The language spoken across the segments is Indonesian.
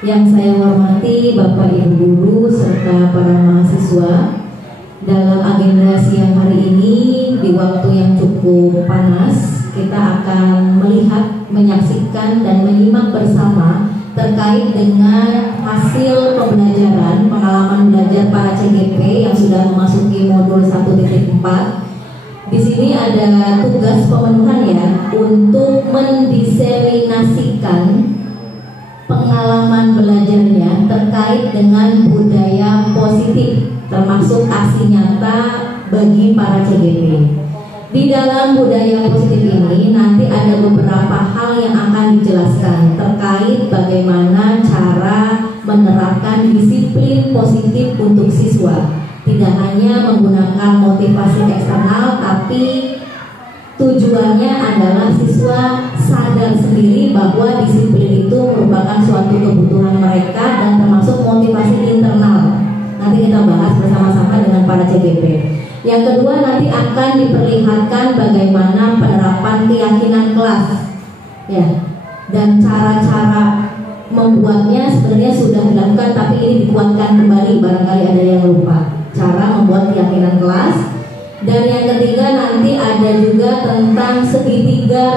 Yang saya hormati Bapak Ibu Guru serta para mahasiswa, dalam agenda siang hari ini di waktu yang cukup panas, kita akan melihat, menyaksikan dan menyimak bersama terkait dengan hasil pembelajaran pengalaman belajar para CGP yang sudah memasuki modul 1.4. Di sini ada tugas pemenuhan ya untuk mendiseminasikan pengalaman belajarnya terkait dengan budaya positif, termasuk aksi nyata bagi para CGP. Di dalam budaya positif ini nanti ada beberapa hal yang akan dijelaskan terkait bagaimana cara menerapkan disiplin positif untuk siswa. Tidak hanya menggunakan motivasi eksternal, tapi tujuannya adalah siswa sadar sendiri bahwa disiplin itu merupakan suatu kebutuhan mereka dan termasuk motivasi internal. Nanti kita bahas bersama-sama dengan para CGP. Yang kedua, nanti akan diperlihatkan bagaimana penerapan keyakinan kelas, ya, dan cara-cara membuatnya sebenarnya sudah dilakukan, tapi ini dikuatkan kembali. Barangkali ada yang lupa cara membuat keyakinan kelas. Dan yang ketiga nanti ada juga tentang segitiga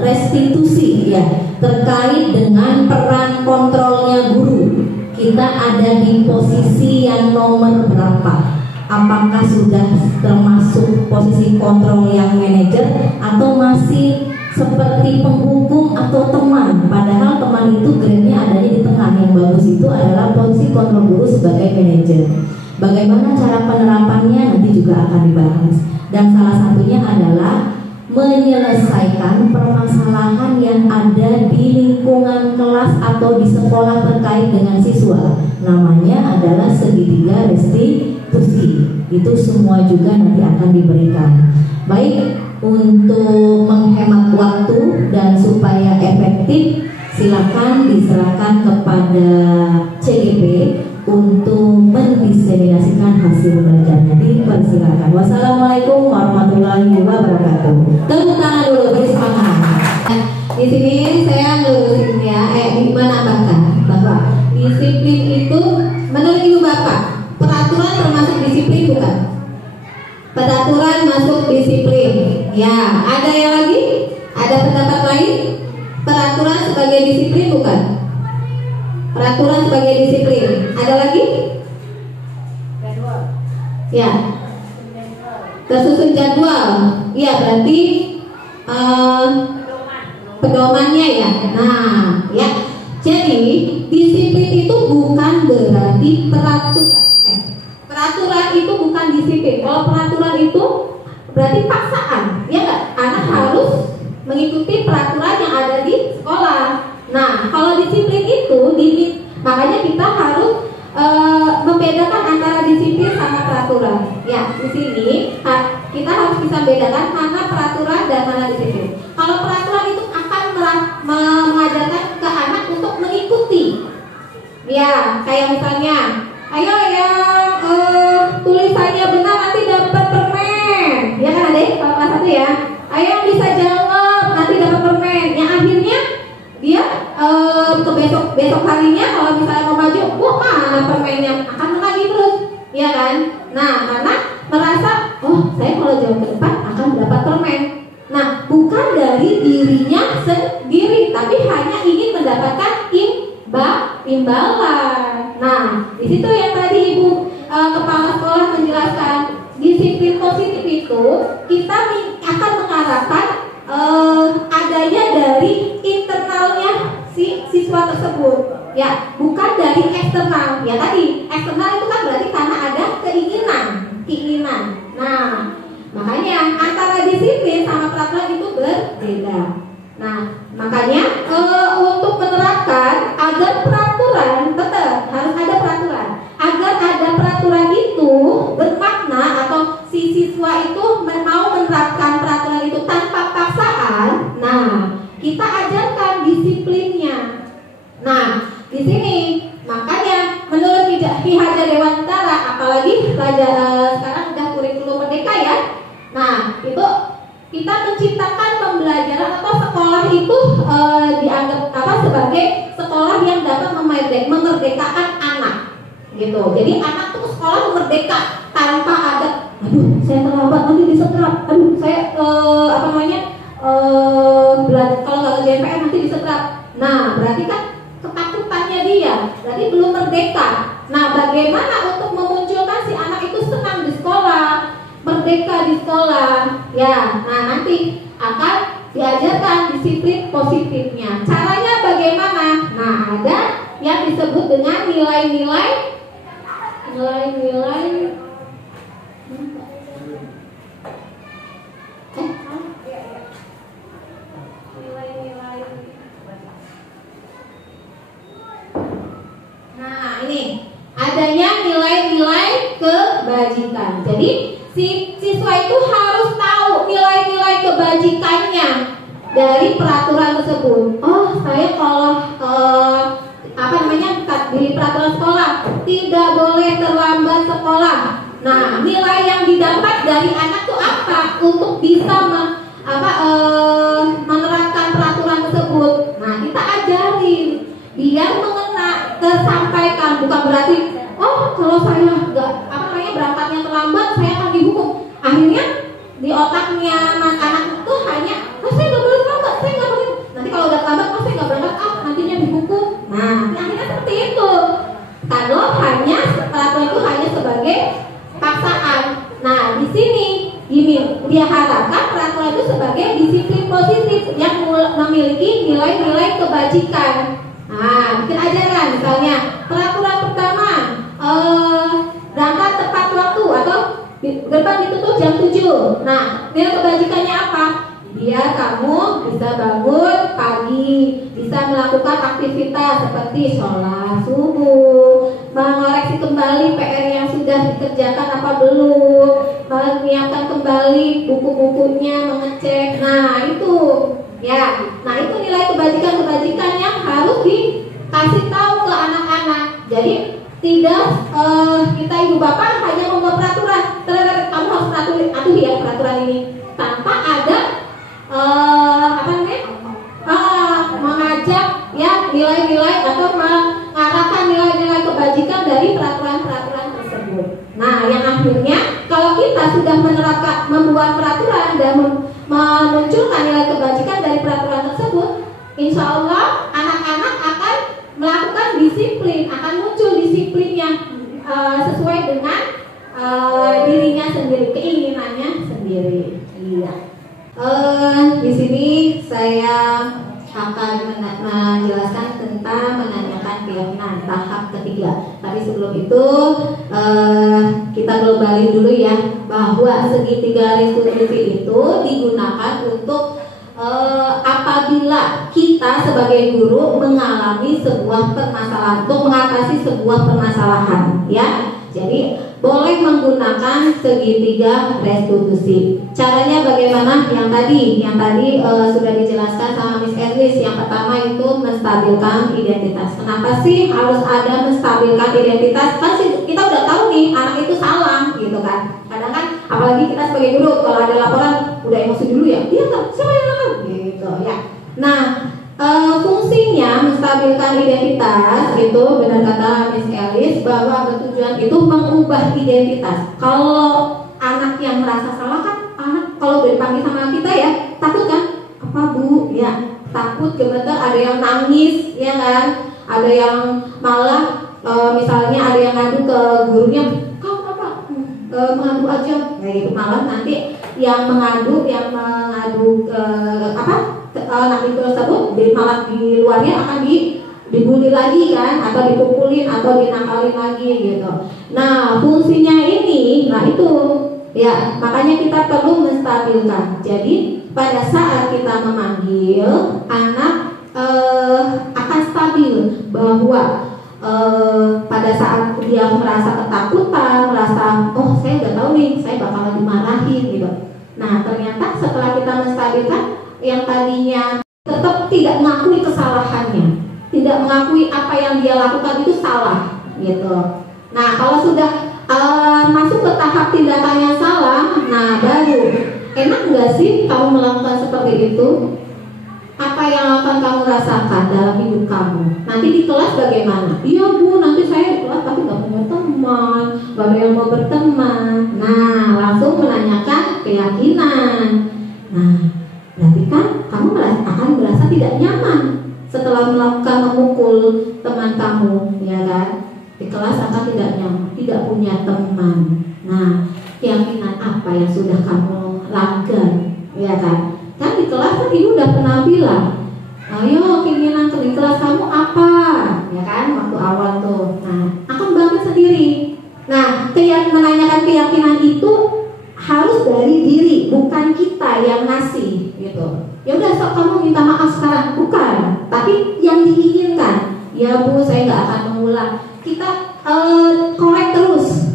restitusi ya, terkait dengan peran kontrolnya guru. Kita ada di posisi yang nomor berapa? Apakah sudah termasuk posisi kontrol yang manajer atau masih seperti penghukum atau teman? Padahal teman itu grade-nya adanya di tengah. Yang bagus itu adalah posisi kontrol guru sebagai manajer. Bagaimana cara penerapannya nanti juga akan dibahas. Dan salah satunya adalah menyelesaikan permasalahan yang ada di lingkungan kelas atau di sekolah terkait dengan siswa. Namanya adalah segitiga restitusi. Itu semua juga nanti akan diberikan. Baik, untuk menghemat waktu dan supaya efektif, silakan diserahkan kepada CGP untuk mendiseminasikan hasil belajarnya. Dipersilakan. Wassalamualaikum warahmatullahi wabarakatuh. Tepuk tangan dulu, beri semangat. Di sini saya ngelurusin ya, gimana Bapak? Disiplin itu menurut Ibu Bapak, peraturan termasuk disiplin bukan? Peraturan masuk disiplin. Ya, ada yang lagi? Ada pendapat lain? Peraturan sebagai disiplin bukan? Peraturan sebagai disiplin. Ada lagi? Ya. Tersusun jadwal. Ya, berarti pedomannya ya. Nah, ya. Jadi disiplin itu bukan berarti peraturan. Peraturan itu bukan disiplin. Kalau peraturan itu berarti paksaan. Ya nggak? Anak harus mengikuti peraturan yang ada di sekolah. Nah, kalau disiplin itu, makanya kita harus membedakan antara disiplin sama peraturan. Ya, di sini kita harus bisa bedakan mana peraturan dan mana disiplin. Kalau peraturan itu akan mengajarkan ke anak untuk mengikuti. Ya, kayak misalnya, ayo yang tulisannya benar nanti dapat permen. Ya kan adek, kalau kelas 1 ya. Ayo yang bisa jawab nanti dapat permen. Yang akhirnya dia ke besok harinya kalau misalnya mau maju, wah mana permennya, akan lagi terus, ya kan? Nah, karena merasa, oh saya kalau jawab ke depan akan dapat permen. Nah, bukan dari dirinya sendiri, tapi hanya ingin mendapatkan imbalan. Nah, di situ yang tadi Ibu Kepala Sekolah menjelaskan, disiplin positif itu kita akan mengarahkan adanya dari internalnya si siswa tersebut, ya, bukan dari eksternal. Ya tadi eksternal itu kan berarti karena ada keinginan. Nah, makanya antara disiplin sama peraturan itu berbeda. Nah, makanya untuk menerapkan agar peraturan tetap harus ada peraturan, agar ada peraturan itu bermakna atau si siswa itu mau menerapkan peraturan itu tanpa paksaan. Nah, kita ajarkan disiplinnya. Nah, di sini makanya menurut Ki Hajar Dewantara, apalagi sekarang udah kurikulum merdeka ya. Nah, itu kita menciptakan pembelajaran atau sekolah itu dianggap sebagai sekolah yang dapat memerdekakan anak gitu. Jadi anak tuh sekolah merdeka tanpa ada, aduh saya terlambat nanti disetrap, aduh saya kalau nggak kerjain PR nanti disetrap. Nah berarti kan ketakutannya dia, berarti belum merdeka. Nah bagaimana untuk memunculkan si anak itu senang di sekolah, merdeka di sekolah ya. Nah nanti akan diajarkan disiplin positifnya. Caranya bagaimana? Nah ada yang disebut dengan nilai-nilai nah ini adanya nilai-nilai kebajikan. Jadi si siswa itu harus tahu nilai-nilai kebajikannya dari peraturan tersebut. Oh saya kalau di peraturan sekolah tidak boleh terlambat sekolah. Nah nilai yang didapat dari anak itu apa untuk bisa menerapkan peraturan tersebut. Nah kita ajarin biar mengena, tersampaikan. Bukan berarti oh kalau saya nggak berangkatnya terlambat saya akan dihukum. Akhirnya di otaknya anak itu hanya saya nggak boleh terlambat, saya nggak boleh. Nanti kalau udah terlambat saya nggak berangkat, nantinya dihukum. Nah akhirnya seperti itu. Kalau hanya peraturan itu hanya sebagai paksaan. Nah di sini ini dia harapkan peraturan itu sebagai disiplin positif yang memiliki nilai-nilai kebajikan. Nah bikin ajaran misalnya peraturan pertama berangkat tepat waktu atau gerbang ditutup jam 7. Nah nilai kebajikannya apa? Biar kamu bisa bangun pagi, bisa melakukan aktivitas seperti sholat subuh, mengoreksi kembali PR yang sudah dikerjakan apa belum, menyiapkan kembali buku-bukunya, mengecek. Nah itu ya, nah itu nilai kebajikan yang harus dikasih tahu ke anak-anak. Jadi tidak kita ibu bapak hanya membuat peraturan, kamu harus atuhi ya peraturan ini, tanpa ada mengajak ya nilai-nilai atau mengarahkan nilai-nilai kebajikan dari peraturan-peraturan tersebut. Nah yang akhirnya kalau kita sudah membuat peraturan dan memunculkan nilai kebajikan dari peraturan tersebut, insya Allah anak-anak akan melakukan disiplin, akan muncul disiplinnya sesuai dengan dirinya sendiri, keinginannya sendiri. Iya. Di sini saya akan menjelaskan tentang menanyakan keyakinan tahap ketiga. Tapi sebelum itu kita globalin dulu ya, bahwa segitiga restitusi itu digunakan untuk apabila kita sebagai guru mengalami sebuah permasalahan, untuk mengatasi sebuah permasalahan ya. Jadi boleh menggunakan segitiga restitusi. Caranya bagaimana? Yang tadi sudah dijelaskan sama Miss Erlis. Yang pertama itu menstabilkan identitas. Kenapa sih harus ada menstabilkan identitas? Kan kita udah tahu nih anak itu salah gitu kan. Kadang kan apalagi kita sebagai guru kalau ada laporan udah emosi dulu ya. Iya kan? Siapa yang lakukan? Gitu ya. Nah, fungsinya menstabilkan identitas itu benar kata Miss Elis bahwa bertujuan itu mengubah identitas. Kalau anak yang merasa salah kan, anak kalau udah dipanggil sama kita ya takut kan? Apa bu? Ya takut, gemeter, ada yang nangis ya kan? Ada yang malah misalnya ada yang ngadu ke gurunya, kamu apa? Mengadu aja, kayak gitu. Malah nanti yang mengadu anak itu tersebut malah di luarnya akan dibully lagi kan, atau dipukulin atau dinakalin lagi gitu. Nah fungsinya ini, nah itu ya makanya kita perlu menstabilkan. Jadi pada saat kita memanggil anak akan stabil bahwa pada saat dia merasa ketakutan, merasa oh saya udah tahu nih saya bakalan dimarahin gitu. Nah ternyata setelah kita menstabilkan, yang tadinya tetap tidak mengakui kesalahannya, tidak mengakui apa yang dia lakukan itu salah gitu. Nah kalau sudah masuk ke tahap tindakan yang salah, nah baru enak nggak sih kamu melakukan seperti itu? apa yang akan kamu rasakan dalam hidup kamu? Nanti di kelas bagaimana? Iya Bu, nanti saya di kelas tapi nggak punya teman, nggak ada yang mau berteman. Nah, langsung menanyakan keyakinan. Nah, berarti kan kamu akan merasa tidak nyaman setelah melakukan memukul teman kamu, ya kan? Di kelas akan tidak nyaman, tidak punya teman. Nah, keyakinan apa yang sudah kamu langgar, ya kan? Kan di kelas kan ibu udah pernah bilang, ayo keinginan di kelas kamu apa, ya kan? Waktu awal tuh, nah akan bangun sendiri. Nah, menanyakan keyakinan itu harus dari diri, bukan kita yang ngasih, gitu. Ya udah, sok kamu minta maaf sekarang, bukan, tapi yang diinginkan. Ya Bu, saya nggak akan mengulang. Kita korek terus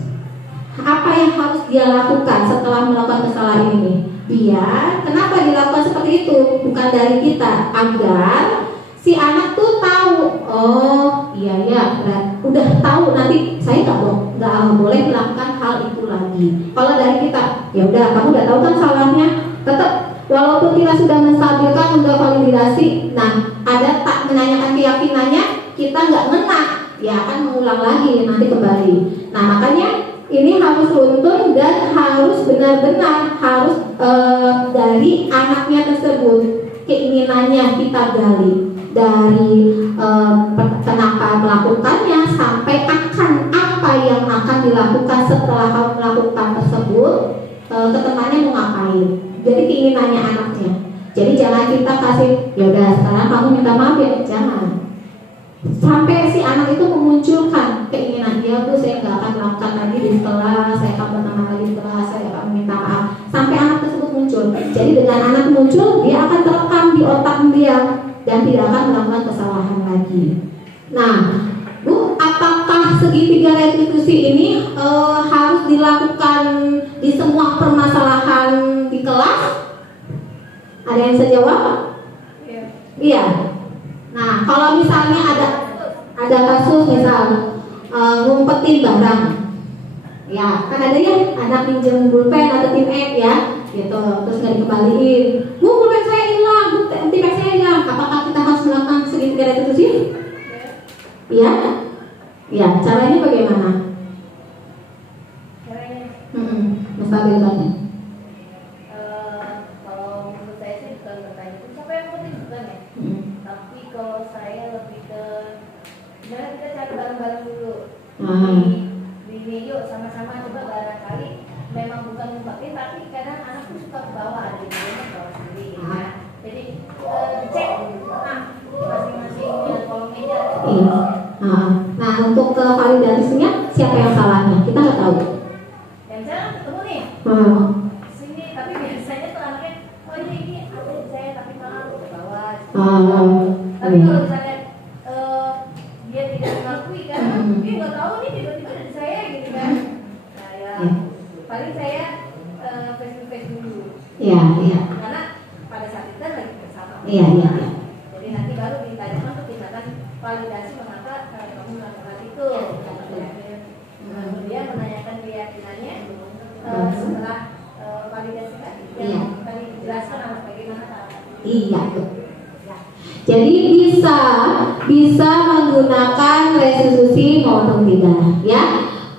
apa yang harus dia lakukan setelah melakukan kesalahan ini. Biar kenapa dilakukan seperti itu, bukan dari kita, agar si anak tuh tahu, oh iya ya, udah tahu nanti saya nggak boleh melakukan hal itu lagi. Kalau dari kita, ya udah kamu udah tahu kan salahnya, tetap walaupun kita sudah menstabilkan, sudah validasi, nah ada tak menanyakan keyakinannya, kita nggak ngena, ya akan mengulang lagi nanti kembali. Nah makanya ini harus runtun dan harus benar-benar harus dari anaknya tersebut, keinginannya kita gali dari kenapa melakukannya sampai akan apa yang akan dilakukan setelah melakukan tersebut, ke temannya mau ngapain. Jadi keinginannya anaknya. Jadi jangan kita kasih, ya udah sekarang kamu minta maaf ya, jangan. Sampai si anak itu memunculkan keinginan, ya Bu, saya nggak akan melakukan lagi di kelas, saya akan berteman lagi di kelas, saya akan minta maaf. Sampai anak tersebut muncul. Jadi dengan anak muncul, dia akan terekam di otak dia dan tidak akan melakukan kesalahan lagi. Nah, Bu, apakah segitiga restitusi ini harus dilakukan di semua permasalahan di kelas? Ada yang bisa jawab? Iya. Nah, kalau misalnya ada kasus misal ngumpetin barang, ya kan ada ya anak pinjam pulpen atau tim X ya, gitu, terus nggak dikembaliin, Bu, pulpen saya hilang, Bu, tim X saya hilang. Apakah kita harus melakukan segitiga restitusi? Iya, ya. Caranya bagaimana? Menstabilkannya. Kalau menurut saya sih bukan bertanya siapa yang penting bukan ya. Tapi kalau saya lebih ke gimana kita cari bareng-bareng dulu. Di yuk sama-sama coba barangkali memang bukan ngumpetin, tapi kadang anak tuh suka ke bawah, ada yang ke bawah sendiri ya. Jadi cek masing-masing kolom meja. Iya. Nah, untuk ke validasinya siapa yang salahnya? Kita nggak tahu. Yang saya ketemu nih. Sini, tapi biasanya tuh anaknya, oh ini ada saya tapi malah ke bawah. Tapi kalau misalnya dia tidak mengakui kan, dia nggak tahu nih tiba-tiba dari saya gitu kan. Nah ya, paling saya face dulu. Iya. Karena pada saat itu lagi bersama. Iya. Jadi nanti baru ditanyakan untuk tindakan validasi mengapa kamu melakukan itu. Kemudian menanyakan keyakinannya setelah validasi tadi. Yang tadi dijelaskan bagaimana cara. Iya tuh. Jadi bisa menggunakan restitusi maupun tidak, ya.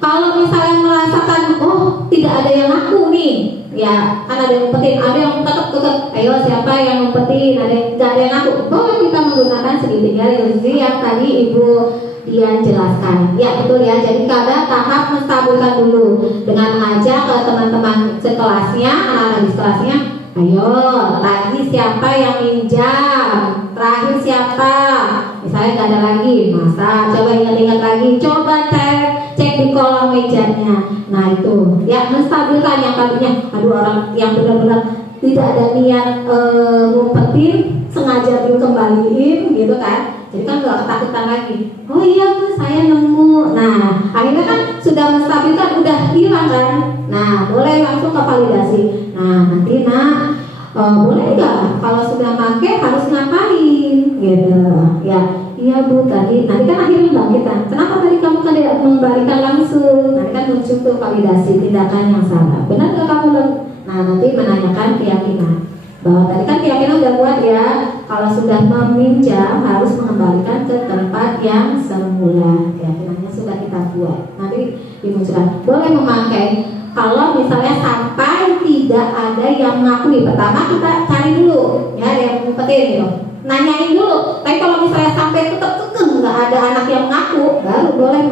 Kalau misalnya merasakan, oh tidak ada yang ngaku nih, ya kan ada yang ngumpetin, ada yang tetap, ayo siapa yang ngumpetin, nggak ada yang ngaku, boleh kita menggunakan segitiga restitusi yang tadi Ibu Dian jelaskan. Ya betul ya. Jadi kada tahap menstabilkan dulu dengan mengajak ke teman-teman sekelasnya, anak-anak di sekelasnya. Ayo, tadi siapa yang minjam? Terakhir siapa? Misalnya nggak ada lagi, masa coba ingat-ingat lagi, coba cek di kolom mejanya. Nah itu, ya menstabilkan yang tadinya, aduh orang yang benar-benar tidak ada niat ngumpetin, sengaja dikembaliin, gitu kan? Jadi kan nggak ketakutan lagi. Oh iya Bu, saya nemu. Nah akhirnya kan sudah menstabilkan, udah hilang kan? Nah boleh langsung ke validasi. Nah nanti boleh nggak kalau sudah pakai harus ngapain gitu ya. Iya Bu, tadi nanti kan akhirnya bangkitan, kenapa tadi kamu tidak membalikan langsung? Nanti kan muncul tuh validasi tindakan yang salah, benar nggak kamu? Nah nanti menanyakan keyakinan, bahwa tadi kan keyakinan udah kuat ya. Kalau sudah yang semula. Keyakinannya sudah kita buat. Nanti dimunculkan. Boleh memakai kalau misalnya sampai tidak ada yang mengakui. Pertama kita cari dulu, ya, yang ngumpetin gitu. Nanyain dulu. Tapi kalau misalnya sampai tetap kekeh nggak ada anak yang mengaku, baru boleh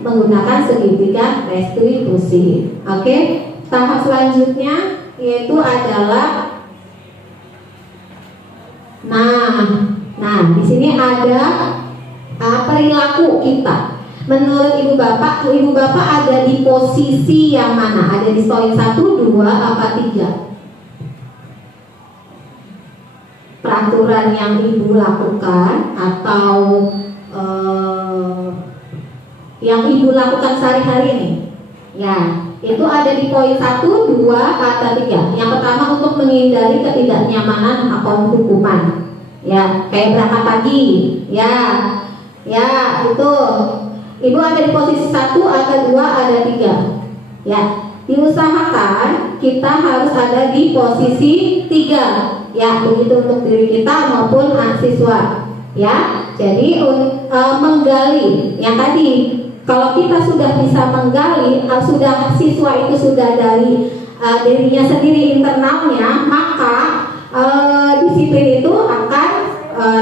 menggunakan segitiga restitusi. Oke. Tahap selanjutnya yaitu adalah nah di sini ada perilaku kita. Menurut ibu bapak ada di posisi yang mana? Ada di poin 1, 2, apa 3? Peraturan yang ibu lakukan atau yang ibu lakukan sehari-hari ini, ya, itu ada di poin 1, 2, atau 3. Yang pertama untuk menghindari ketidaknyamanan akun hukuman, ya, kayak berangkat pagi, ya itu ibu ada di posisi 1, ada 2, ada 3, ya. Diusahakan kita harus ada di posisi 3, ya, begitu untuk diri kita maupun siswa, ya. Jadi menggali yang tadi. Kalau kita sudah bisa menggali, siswa itu sudah dari dirinya sendiri internalnya, maka disiplin itu akan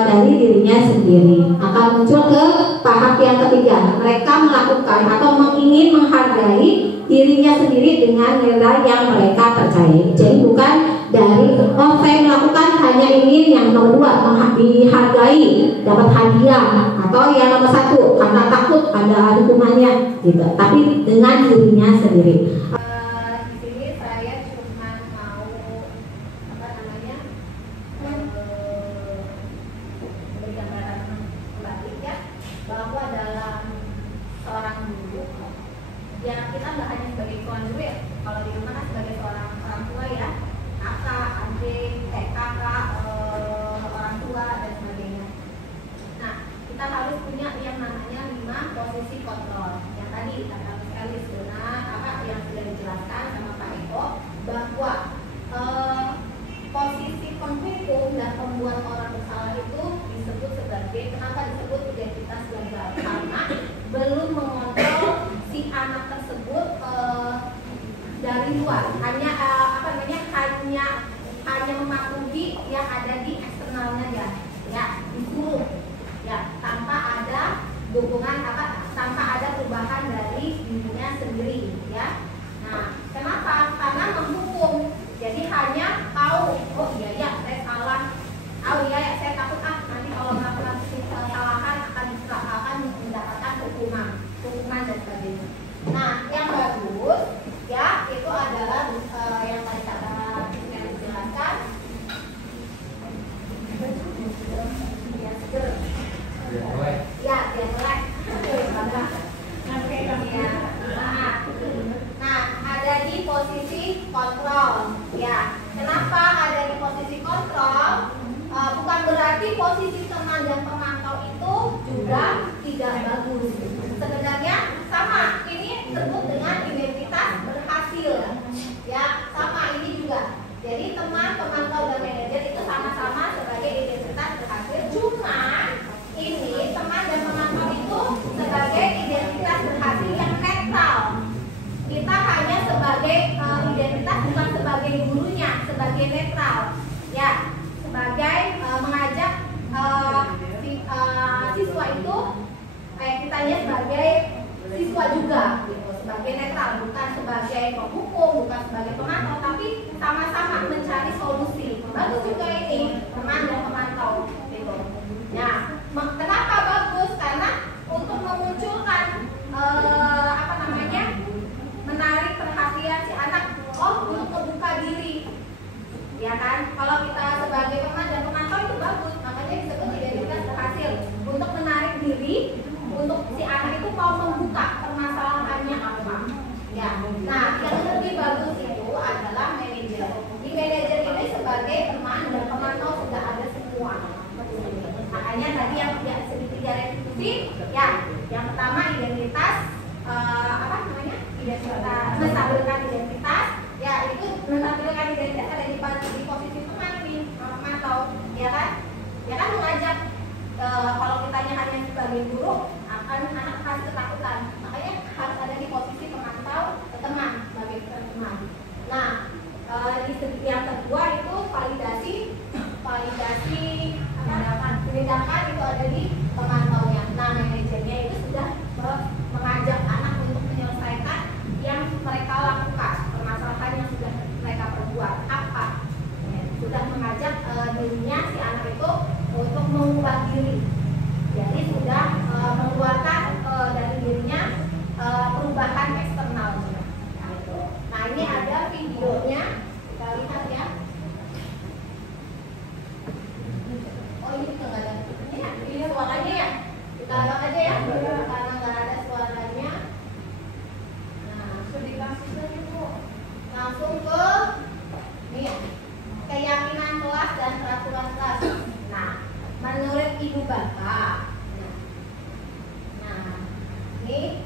dari dirinya sendiri, akan muncul ke tahap yang ketiga. Mereka melakukan atau ingin menghargai dirinya sendiri dengan nilai yang mereka percayai. Jadi bukan dari saya melakukan hanya ingin yang nomor 2 dihargai, dapat hadiah, atau yang nomor 1 karena takut ada hukumannya gitu. Tapi dengan dirinya sendiri. Di sini saya cuma mau beri gambaran kembali, ya, bahwa dalam seorang guru, ya, kita nggak hanya sebagai seorang guru, ya. Kalau di rumah kan sebagai seorang orang tua, ya, kakak, adik, kakak, orang tua dan sebagainya. Nah, kita harus punya yang namanya 5 posisi kontrol. Yang tadi kata Mas Elis dengan yang sudah dijelaskan sama Pak Eko, bahwa posisi penghukum dan pembuat orang bersalah itu disebut sebagai, kenapa disebut identitas gagal? Karena belum mengontrol si anak tersebut dari luar, hanya hanya mematuhi yang ada di eksternalnya, ya, disuruh, ya, tanpa ada dukungan tanpa ada perubahan dari dirinya sendiri, ya. Nah, kenapa? Karena menghukum, jadi hanya tahu, oh iya saya salah, oh iya saya takut nanti kalau melakukan kesalahan akan mendapatkan hukuman dan sebagainya. Nah, yang bagus, ya, itu adalah yang tadi kata yang dijelaskan, ya, biar melek. Nah, ada di posisi kontrol, ya. Kenapa ada di posisi kontrol? Bukan berarti posisi teman dan pemantau itu juga tidak bagus. Sebenarnya sama, ini disebut dengan identitas berhasil, ya, sama ini juga. Jadi teman, pemantau dan manajer itu sama-sama sebagai identitas berhasil. Cuma ini teman dan pemantau itu sebagai identitas berhasil yang netral. Kita hanya sebagai identitas, bukan sebagai gurunya, sebagai netral, ya, sebagai mengajak siswa itu kitanya sebagai siswa juga, gitu, sebagai netral, bukan sebagai penghukum, bukan sebagai pemantau, tapi sama-sama mencari solusi. Bagus juga ini teman dan pemantau, gitu. Nah, kenapa bagus? Karena untuk memunculkan menarik perhatian si anak, untuk membuka diri, ya kan? Kalau kita sebagai teman dan pemantau itu bagus, makanya disebut identitas berhasil, untuk menarik diri, untuk si anak itu mau membuka permasalahannya apa, ya. Nah, yang lebih bagus itu adalah manajer. Di manajer ini sebagai teman dan pemantau sudah ada semua. Makanya tadi yang segitiga restitusi, ya, yang pertama identitas, menstabilkan identitas, ya, itu menstabilkan identitas ada di posisi teman nih, pemantau, ya kan mengajak kalau kitanya hanya sebagai guru, akan anak pasti ketakutan. Makanya harus ada di posisi pemantau teman, sebagai teman. Nah, yang kedua itu validasi tindakan itu ada di pemantaunya. Nah, manajernya itu sudah mengajak anak untuk menyelesaikan yang mereka lakukan, permasalahan yang sudah mereka perbuat. Apa? Sudah mengajak dirinya si anak itu untuk mengubah diri. Jadi sudah mengeluarkan dari dirinya perubahan eksternal. Nah, ini ada videonya, kita lihat ya. Oh, ini juga nggak ada. Ini suaranya ya. Kita anggap aja ya, karena nggak ada suaranya. Nah, langsung ke ini ya. Keyakinan kelas dan peraturan kelas. Nah, menurut ibu bapak, nah ini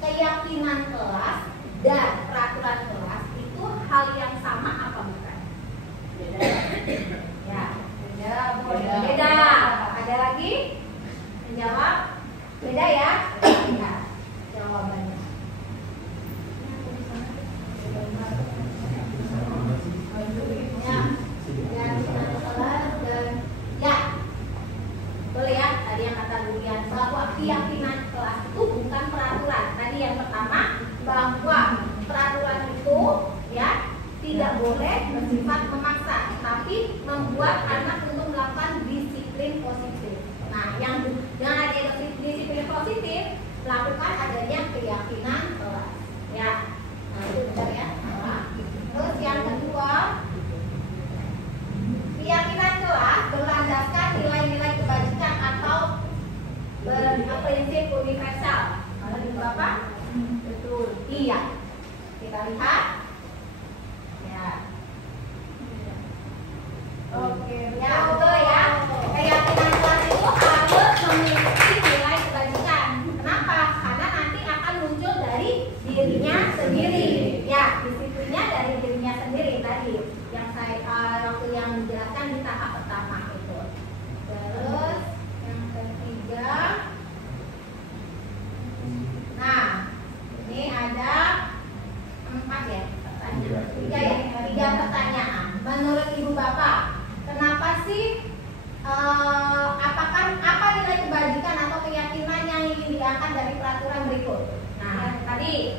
keyakinan kelas dan peraturan kelas itu hal yang sama apa bukan? Beda. Ya, beda. Ada lagi menjawab? Beda ya? Ya, jawabannya. Boleh ya, tadi yang kata Durian bahwa keyakinan kelas itu bukan peraturan. Tadi yang pertama bahwa peraturan itu ya tidak boleh bersifat memaksa, tapi membuat anak untuk melakukan disiplin positif. Nah, yang dengan adanya disiplin positif, lakukan adanya keyakinan kelas. Ya, nah itu benar ya. Terus yang kedua, keyakinan kelas berlandaskan nilai-nilai kebajikan atau prinsip universal. Kalau di Bapak? Betul. Iya. Kita lihat. Ya. Oke. Ya, betul ya. Keyakinan kelas itu harus memiliki nilai kebajikan. Kenapa? Karena nanti akan muncul dari dirinya sendiri. Ya, disiplinnya dari dirinya sendiri tadi. Yang saya waktu yang menjelaskan di tahap pertama itu. Terus yang ketiga, nah ini ada 4 ya pertanyaan. 3 pertanyaan. Menurut ibu bapak, kenapa sih apa nilai kebajikan atau keyakinan yang ingin diangkat dari peraturan berikut? Nah, tadi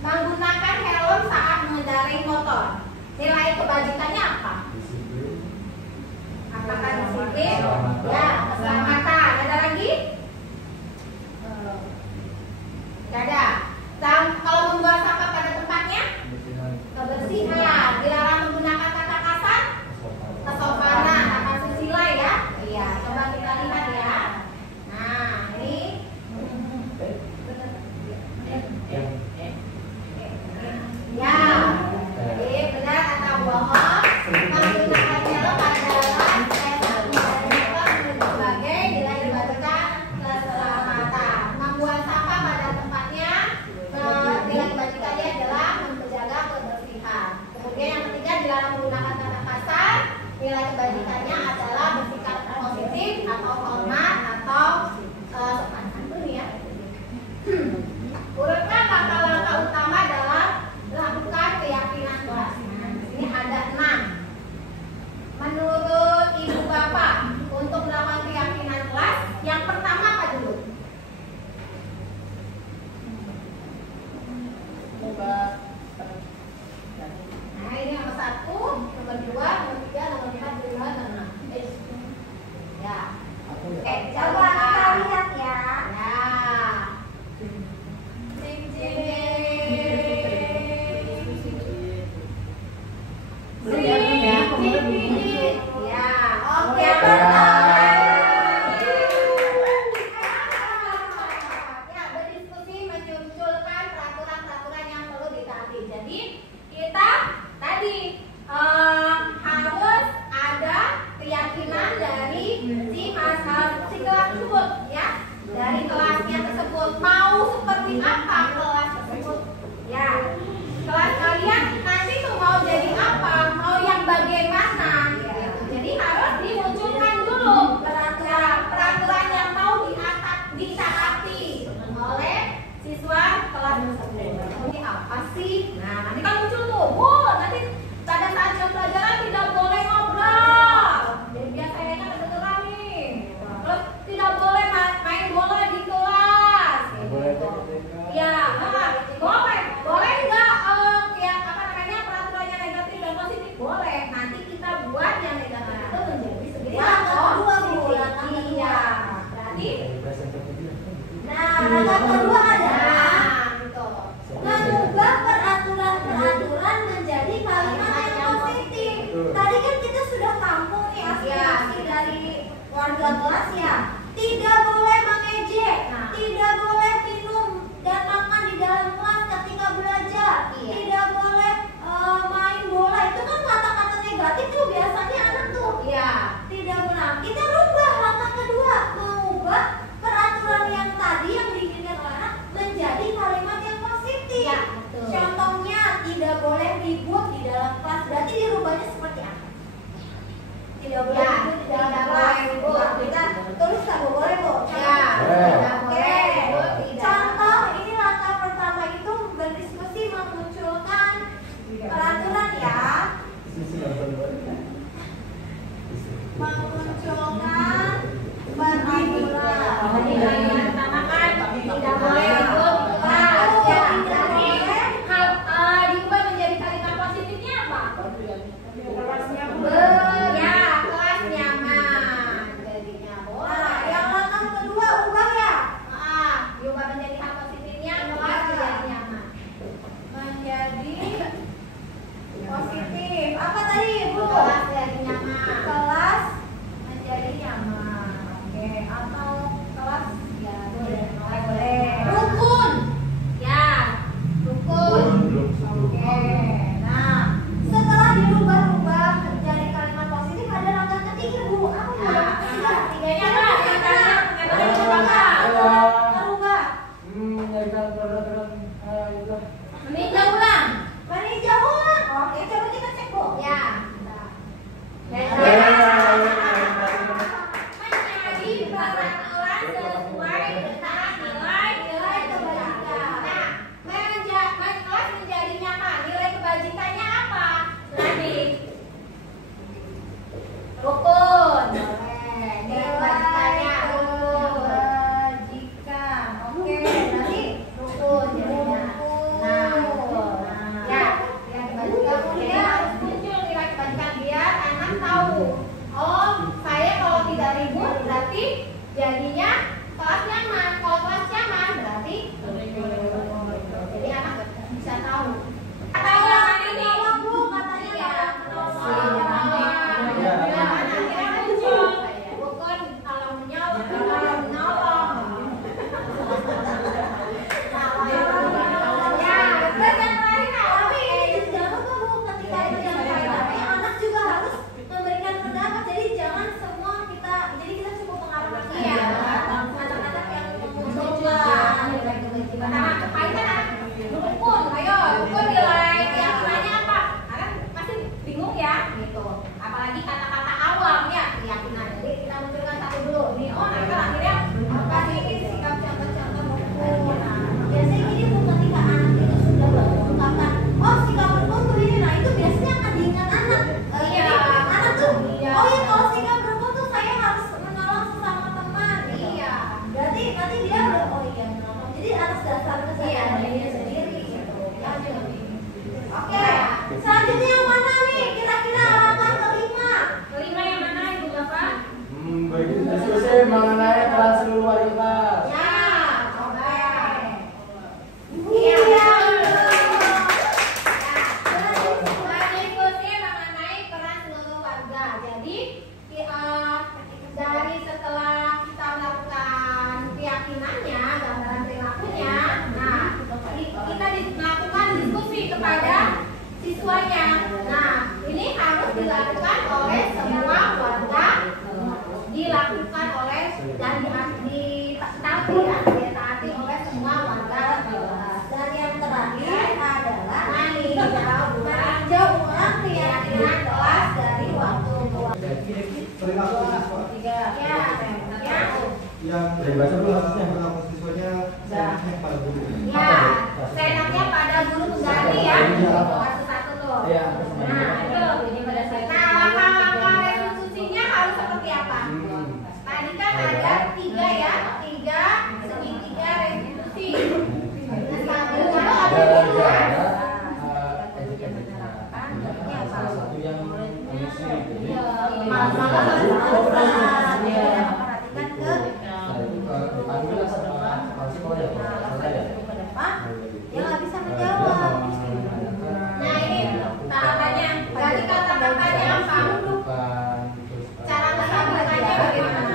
menggunakan helm saat mengendarai motor. Nilai kebajikannya apa? Apakah disiplin? Ya, keselamatan. Ada lagi? Tidak ada. Kalau membuang sampah pada tempatnya? Kebersihan. Dilarang menggunakan kata kasar? Kesopanan, kata susila ya. Iya, coba kita lihat ya. Nah, ini ya. Jadi benar atau bohong? Menggunakan helm adalah sebagai nilai kebajikan keselamatan. Membuang sampah pada tempatnya, nilai kebajikannya adalah menjaga kebersihan. Kemudian yang ketiga, dilarang menggunakan kata kasar. Nilai kebajikannya adalah bersikap positif atau hormat atau sopan santun ya. Urutkan langkah-langkah utama dalam melakukan keyakinan kelas. Nah, di sini ada 6. Menurut ibu bapak, untuk melakukan keyakinan kelas, yang pertama apa dulu? Nah, ini nomor 1, nomor 2, nomor 3, nomor 4, nomor 5, nomor 6. Ya. Oke, coba kita lihat ya. Ya. Harus ada keyakinan dari si kelas tersebut ya, dari kelasnya tersebut mau seperti apa kelas tersebut ya. Kelas kalian nanti tuh mau jadi apa, mau yang bagaimana gitu. Jadi harus dimunculkan dulu peraturan sih? Nah, nanti kan muncul tuh, Bu, nanti pada saat jam pelajaran tidak boleh ngobrol. Jadi biasanya kedengeran nih. Terus tidak boleh main bola di kelas. Gitu. Ya, boleh nggak ya apa namanya peraturannya negatif dan positif? Boleh. Nanti kita buat yang negatif itu menjadi segini. Kedua, Bu. Iya. Berarti. Nah, langkah kedua adalah mengubah peraturan menjadi kalimat yang positif. Tadi kan kita sudah tampung nih aspirasi dari warga kelas ya. Tidak boleh mengejek, tidak boleh minum dan makan di dalam kelas ketika belajar, tidak boleh main bola. Itu kan kata-kata negatif tuh biasanya anak tuh. Tidak boleh. Kita rubah langkah kedua, mengubah peraturan yang tadi yang diinginkan oleh anak menjadi kalimat yang positif. Contohnya tidak boleh ribut di dalam kelas. Berarti dirubahnya seperti apa? Tidak boleh ribut di dalam kelas. Kita tuliskan, Bu, boleh, Bu? Oke. Contoh ini langkah pertama itu berdiskusi memunculkan peraturan ya. Memunculkan peraturan. Yang pertama kan tidak boleh ribut di kelas. Diubah menjadi kalimat positifnya apa? Kelas nyaman. Kelas nyaman. Jadinya boleh. Yang langkah kedua ubah ya. Diubah menjadi hal positifnya kelas menjadi nyaman. Menjadi positif. Apa tadi, Bu? Kelas jadi nyaman. Kelas menjadi nyaman. Oke. Atau kelas ya boleh. Rukun. Ya. Rukun. Oke. Nah, setelah dirubah-rubah menjadi kalimat positif ada langkah ketiga, Bu. Apa ya? Ketiganya apa? Merubah. Meninjau ulang. Oke, coba kita cek, Bu. Ya. Menjadi peraturan sesuai dengan nilai kebajikan. Nah, kelas menjadi nyaman. Nilai kebajikannya apa? Nanti rukun. Boleh. Nilai kebajikannya kebajikan. Oke, nanti rukun jadinya. Nah, ya, nilai kebajikan kemudian harus muncul nilai kebajikan biar anak tahu. Oh, saya kalau tidak ribut berarti jadinya kelas nyaman. Kalau kelas nyaman berarti jadi anak bisa tahu. Katanya ini Bu, katanya ya bukan kalau menyolong. Ya, terus yang lain tapi ini jangan lupa, Bu, ketika menyampaikan anak juga harus memberikan pendapat. Jadi jangan semua kita cukup mengarahkan ya anak-anak yang memunculkan rukun. Ayo, rukun nilai keyakinannya apa? Kalian pasti bingung ya gitu. Apalagi kata-kata awam ya keyakinan. Jadi kita munculkan satu dulu. Ini nanti akhirnya kasih sikap contoh-contoh rukun. Nah, biasanya ini Bu, ketika anak itu sudah mengungkapkan, oh sikap rukun tuh ini, nah itu biasanya akan diingat anak. Anak tuh, oh ya kalau sikap rukun tuh saya harus menolong sesama teman. Berarti nanti dia oh iya menolong. Jadi atas dasar kesadaran dia sendiri gitu. Oke, selanjutnya yang mana nih? Kira-kira langkah kelima. Kelima yang mana, Ibu Bapak? Diskusi mengenai peran seluruh wali kelas. Ya, oke. Iya. Berdiskusi mengenai peran seluruh warga. Jadi dari setelah kita melakukan keyakinannya, gambaran perilakunya, nah kita melakukan diskusi kepada siswanya. Nah, ini harus dilakukan oleh semua warga, dilakukan oleh dan ditaati oleh semua warga kelas. Dan yang terakhir adalah meninjau ulang keyakinan kelas dari waktu ke waktu. Yang baca dulu kasusnya siswanya pada guru. Ya, seenaknya pada guru pengganti ya. Satu-satu tuh. Iya. Nah, itu. Nah, langkah-langkah resolusinya harus seperti apa? Tadi kan ada 3 ya, 3 segitiga resolusi. Salah satu yang dia nggak bisa menjawab. Nah ini tahapannya, dari kata-katanya apa? Cara menyampaikannya bagaimana?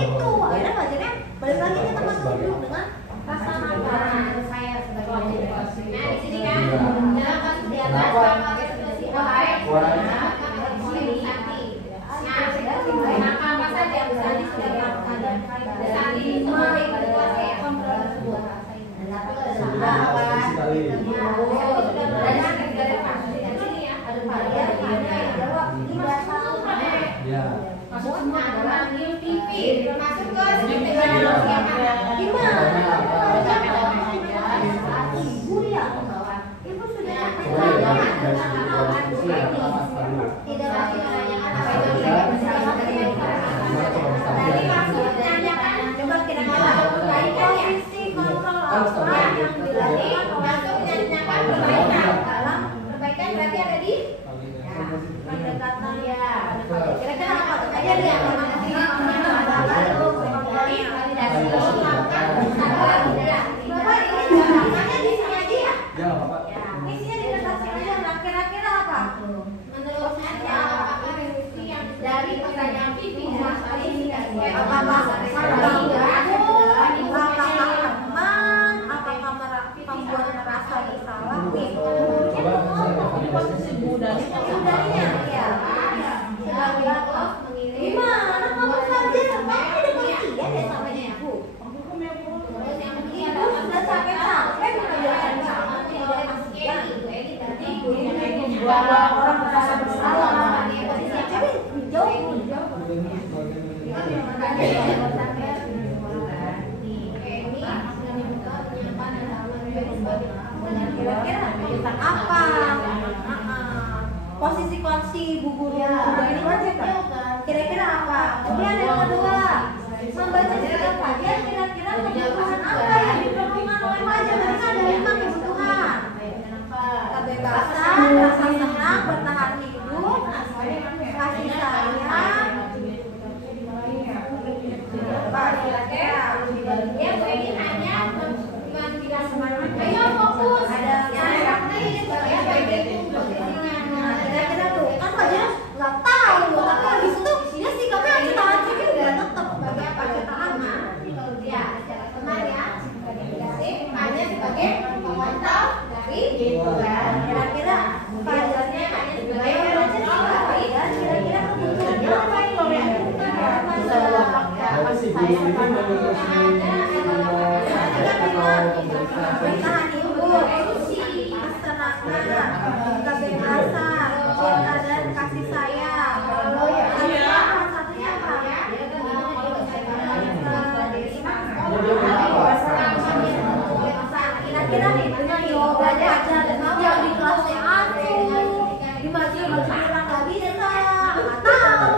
Itu akhirnya pelajarannya balik lagi ke tempat duduk dengan rasa nafas. Saya sebagai motivasi. Nah di sini kan dalam kasus di atas bakal resolusi baik. Nah apa saja Santi sudah melakukan Santi sebagai ketua kontrol tersebut. Masuk semua adalah TV, masuk ke segitiga gimana? Ibu ya, ibu sudah tidak lagi menanyakan apa itu. Tadi masuk menanyakan coba kira-kira posisi kontrol apa yang dilakukan masuk menanyakan perbaikan dalam perbaikan berarti ada di pendekatan ya. Kira-kira apa tuh? Aja lihat isinya diredaksi aja. Kira-kira apa? Menurut Anda apakah resolusi yang dari pertanyaan Vivi apakah membuat merasa bersalah? Posisi budanya ya. Gimana kamu saja? Kamu udah pengertian ya samanya ibu? Ibu sudah capek-capek mengajarkan kamu tidak kasihan. membawa orang merasa bersalah. Jadi jauh. Kira-kira apa? Posisi bu guru ini aja kan? Kira-kira apa? Kemudian yang kedua, membaca cerita pelajar kira-kira kebutuhan apa yang diperlukan oleh pelajar? Mereka ada 5 kebutuhan: kebebasan, rasa senang, bertahan hidup, kasih sayang. Ya, Bu ini hanya tidak semangat. Ayo fokus. Ada kira-kira tuh kan pelajar nggak tahu, tapi habis itu dia sikapnya cerita juga nggak tetap sebagai apa ceritaannya. Ya, secara benar ya. Hanya sebagai pengontrol dari kan. Kira-kira pelajarnya hanya sebagai pelajar sekali ya. Kira-kira kebutuhannya apa yang bertahan hidup, kesenangan, kebebasan, cinta dan kasih sayang. Satunya apa? Kira-kira nih dengan jawabannya aja yang di kelasnya aku dimasukin orang lagi dan saya nggak tahu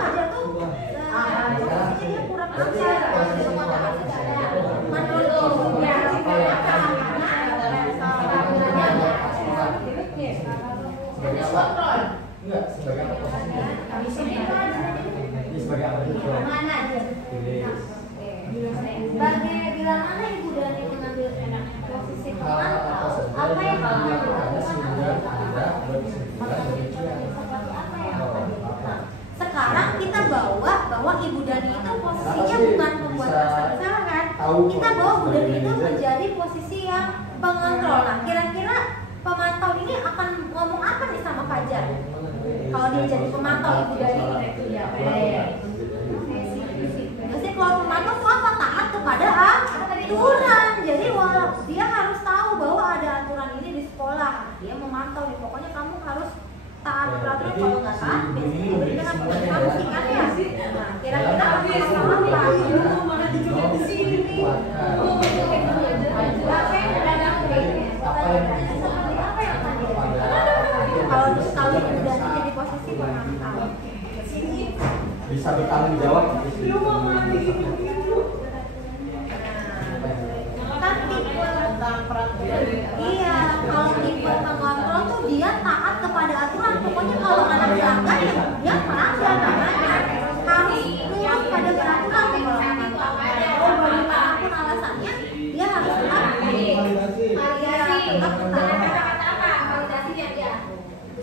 aja tuh. Dia kurang ajar. Menurut ya kontrol. Enggak, sebagai apa posisinya? Ini sebagai apa itu? Mana aja? Sebagai bila mana ibu Dani mengambil posisi pemantau, apa yang kamu lakukan? Sekarang kita bawa bahwa ibu Dani itu posisinya bukan membuat rasa bersalah kan? Kita bawa ibu Dani itu menjadi posisi yang pengontrol. Nah, kira-kira pemantau ini akan ngomong apa nih sama Fajar? Kalau dia jadi pemantau ibu Dani, pasti kalau pemantau itu apa? Taat kepada aturan. Jadi dia harus tahu bahwa ada aturan ini di sekolah. Dia memantau nih, pokoknya kamu harus taat peraturan kalau nggak taat biasanya diberikan apa sanksi kan ya. Nah, kira-kira apa? Kalau udah di posisi pemantau bisa bertanggung jawab. Iya, kalau tipe pengontrol tuh dia taat kepada aturan. Pokoknya kalau anak melanggar ya dia melanggar namanya. Harus nurut pada peraturan nih kalau anak melanggar. Bagaimanapun alasannya dia harus taat. Kata-kata apa? Validasinya dia.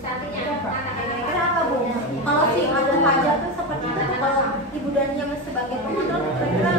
Artinya Kenapa Bu? Kalau si ada pajak tuh seperti itu tuh, kalau Ibu Dania sebagai pengontrol tuh kira-kira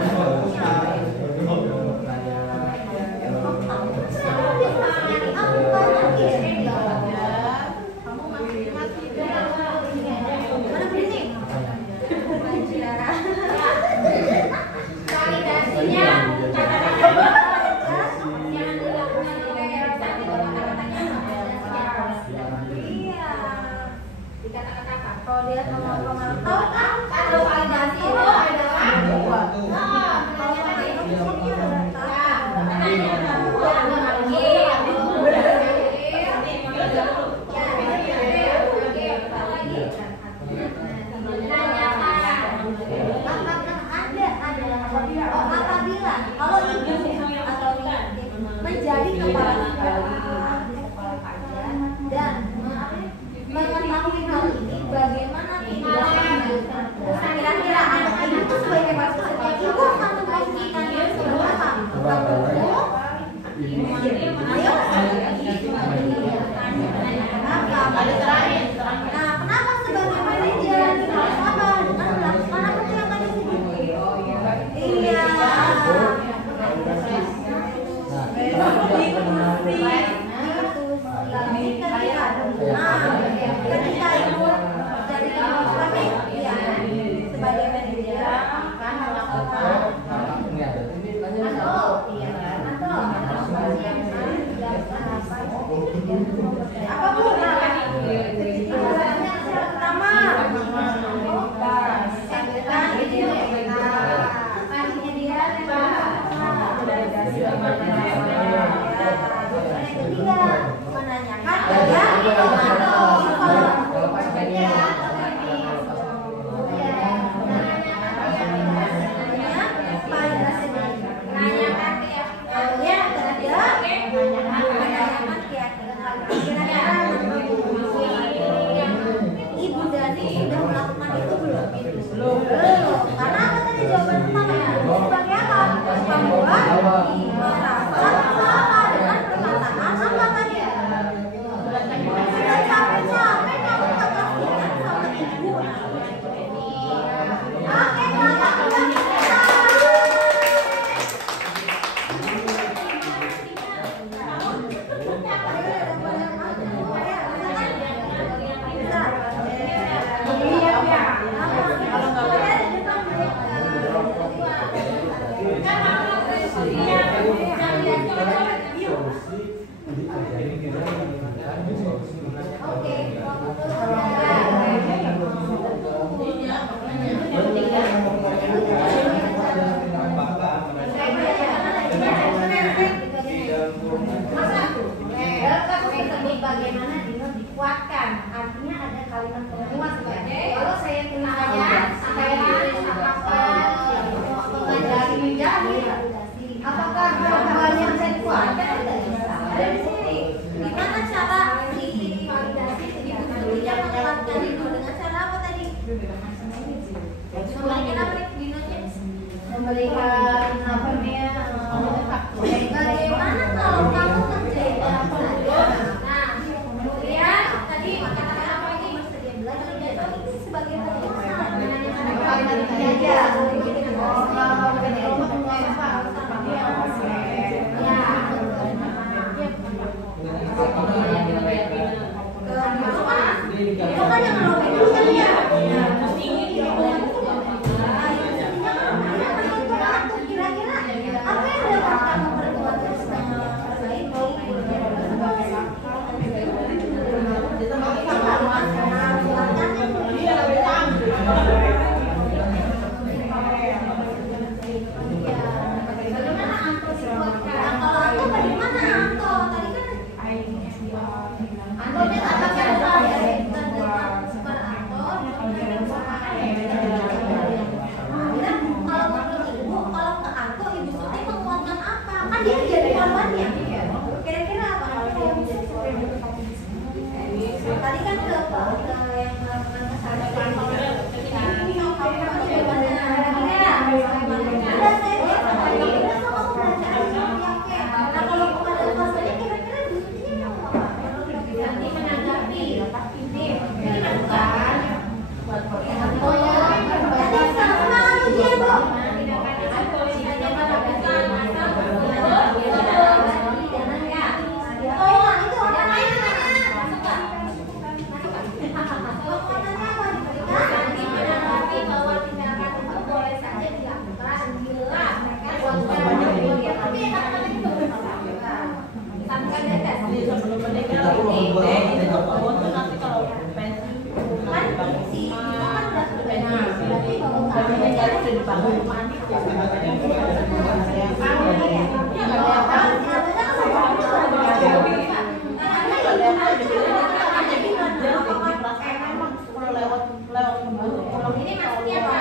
kalau dia pemantau kan kalau validasi itu adalah apabila kalau ibu atau menjadi kepala pajak dan mengetahui hal ini, bagaimana tindakan kira-kira anak ibu itu sebagai pajak ibu akan memposisikannya sebagai apa? Ayo, nah, kenapa sebagai manajer harus apa? Dengan melakukan apa tuh yang tadi disebut? Iya. Ketika ibu dari kami, ya sebagai manajer akan melakukan apa Bu? Pertama, menanyakan Ibu Dani sudah melakukan itu belum? Belum. Karena apa tadi jawaban pertama? Sebagai apa? Membuat merasa salah dengan perkataan apa tadi? Sudah capek-capek kamu tak pastikan sama ibu. Oke, selamat bagaimana Dino dikuatkan, artinya ada kalimat penguat. Kalau saya kenalnya, saya mengajari menjadi, apakah hal yang saya kuatkan tidak bisa? Ada di sini. Gimana cara si validasi Ibu Dania menguatkan itu dengan cara apa tadi? Memberikan apa Dinonya? Memberikan apa namanya? Bagaimana kalau kamu menjadi pelajar? Kemudian tadi kata-kata apa lagi? Bersedia belajar itu sebagai itu kan yang lebih dulu ya. Kira-kira apa yang dapat kamu perbuat perbaiki? sebelum meninggal ini nanti kalau pensiun kan si itu kan udah benar. Berarti kalau meninggal udah dibangun ini maksudnya apa?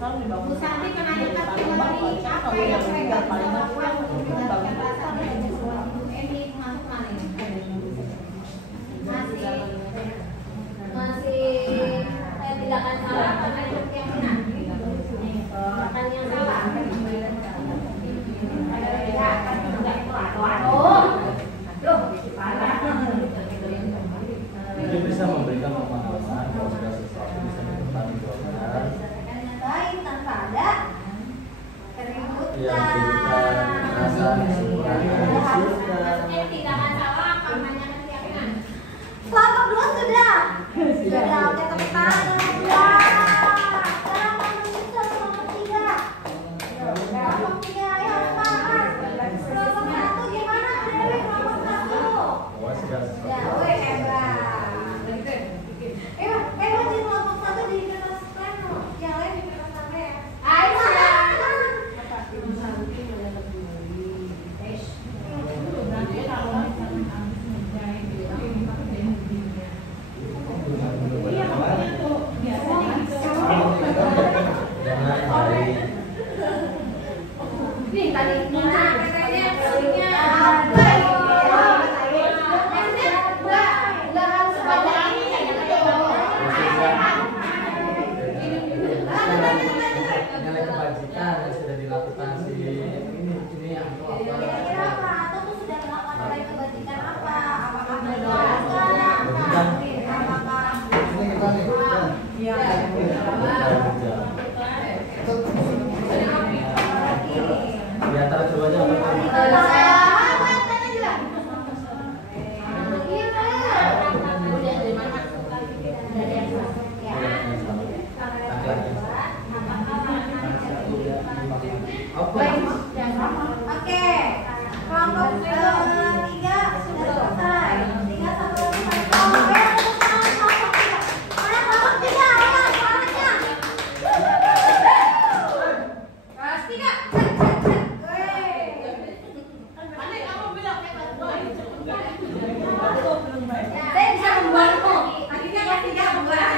Menanggapi bahwa Bu Santi menanyakan kembali apa yang mereka bisa lakukan untuk mendapatkan rasa dan sesuatu ini masuk mana? Masih saya tidak akan salah karena itu yang benar. Akan yang salah. Jadi bisa memberikan pemahaman kalau sudah sesuatu bisa dipertanggungjawabkan. Tanpa ada keributan. Iya, keributan, rasa kesyukuran. Maksudnya tidak akan salah karena keyakinan. Kelompok 2 sudah. Sudah, oke tepuk tangan. Sekarang menuju ke kelompok 3. Kelompok 3, ayo semangat. Kelompok 1 gimana Dewi? Kelompok 1. Ya, woi hebat. Hebat di kelompok 1 di kertas plano. Yang lain di kertas sampai ya. Ayo. Nih tadi Nina katanya punya apa? Nilai kebajikan yang sudah dilakukan si ini yang apa? Kira-kira apa? Atau tuh sudah melakukan nilai kebajikan apa? Apakah mendoakan? Di antara keduanya apa? Oke, kelompok 3 sudah selesai. Tinggal satu lagi kelompok 3. Mana kelompok 3? Ayo suaranya. Kelas 3. Mana kamu bilang Saya bisa membantu. Akhirnya kelas 3 bukan.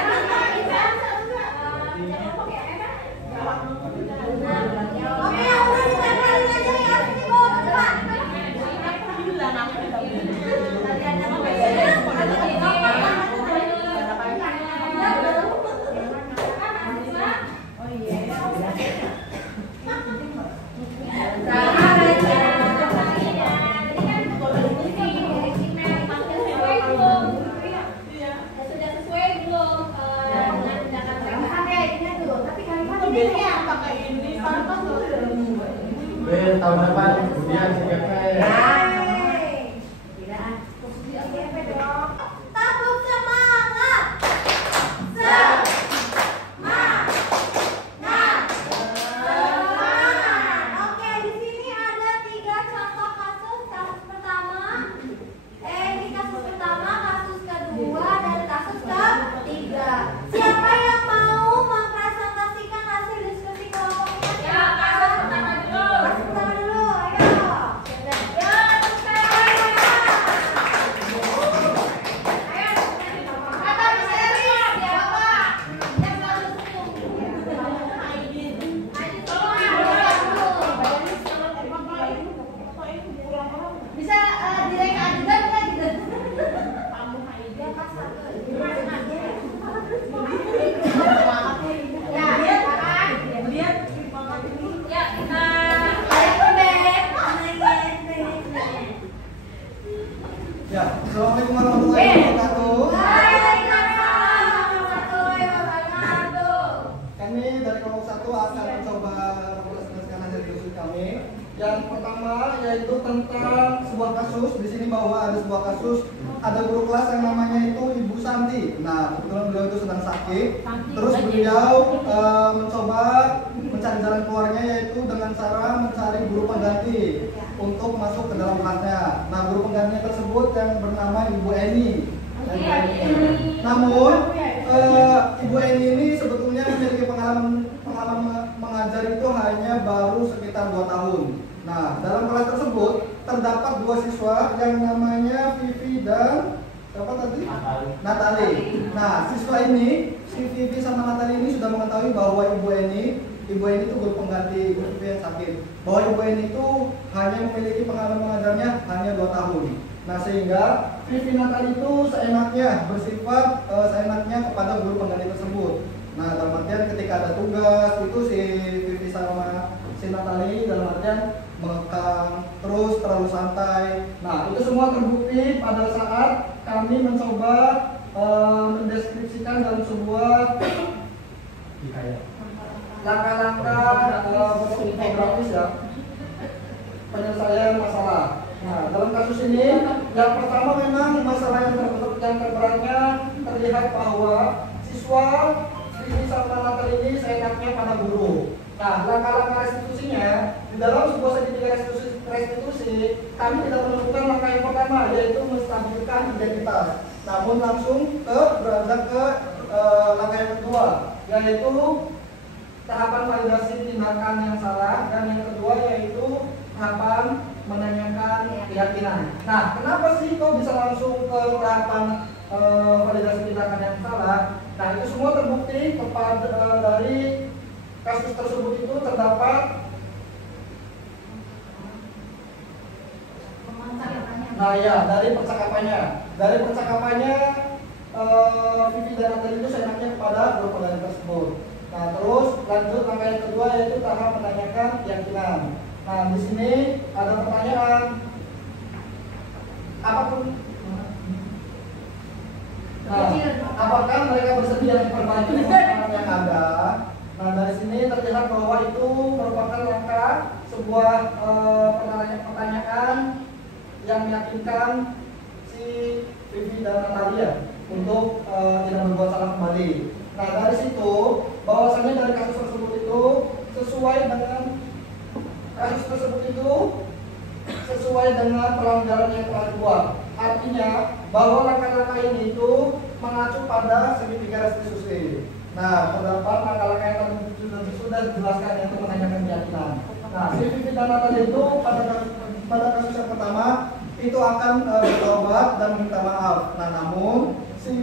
Oke, yang udah ditempelin aja ya, harus dibawa ke depan. Sudah sesuai belum dengan tindakan mereka? Oke, ini dulu. Tapi kalimat ini ya. Tahun depan kemudian CGP. Tabung semangat. Semangat. Oke, di sini ada 3 contoh kasus. Kasus pertama. Ini kasus pertama. yaitu tentang sebuah kasus. Di sini bahwa ada sebuah kasus, ada guru kelas yang namanya itu Ibu Santi. Nah, kebetulan beliau itu sedang sakit. Terus beliau mencoba mencari jalan keluarnya, yaitu dengan cara mencari guru pengganti untuk masuk ke dalam kelasnya. Nah, guru penggantinya tersebut yang bernama Ibu Eni. Namun Ibu Eni ini sebetulnya memiliki pengalaman mengajar itu hanya baru sekitar 2 tahun. Nah, dalam kelas tersebut terdapat 2 siswa yang namanya Vivi dan siapa tadi? Natali. Nah, siswa ini, si Vivi sama Natali ini sudah mengetahui bahwa Ibu Eni itu guru pengganti Ibu Vivi yang sakit. Bahwa Ibu Eni itu hanya memiliki pengalaman mengajarnya hanya 2 tahun. Nah, sehingga Vivi Natali itu seenaknya bersifat seenaknya kepada guru pengganti tersebut. Nah, dalam artian ketika ada tugas itu si Vivi sama si Natali dalam artian mengekang, terus terlalu santai. Nah, itu semua terbukti pada saat kami mencoba mendeskripsikan dalam sebuah langkah-langkah infografis ya, penyelesaian masalah. Nah, dalam kasus ini yang pertama memang masalah yang terberatnya terlihat bahwa siswa Vivi sama Natali ini seenaknya pada guru. Nah, langkah-langkah restitusinya di dalam sebuah segitiga restitusi kami tidak menemukan langkah yang pertama, yaitu menstabilkan identitas. Namun langsung beranjak ke langkah yang kedua, yaitu tahapan validasi tindakan yang salah, dan yang kedua yaitu tahapan menanyakan keyakinan. Nah, kenapa sih kok bisa langsung ke tahapan validasi tindakan yang salah? Nah, itu semua terbukti kepada dari kasus tersebut itu terdapat dari percakapannya Vivi dan Natali itu seenaknya kepada guru pengganti tersebut. Nah, terus lanjut langkah yang kedua yaitu tahap menanyakan keyakinan. Nah, di sini ada pertanyaan apapun. Nah, apakah mereka bersedia memperbaiki kekurangan yang ada? Nah, dari sini terlihat bahwa itu merupakan langkah sebuah pertanyaan yang meyakinkan si Vivi dan Natalia untuk tidak berbuat salah kembali. Nah, dari situ bahwasanya dari kasus tersebut itu sesuai dengan pelanggaran yang telah dibuat. Artinya bahwa langkah-langkah ini itu mengacu pada segitiga restitusi. Nah, terdapat langkah-langkah yang sudah dijelaskan, yaitu menanyakan keyakinan. Nah, si Vivi dan Natali itu pada kasus yang pertama itu akan bertobat dan meminta maaf. Nah, namun si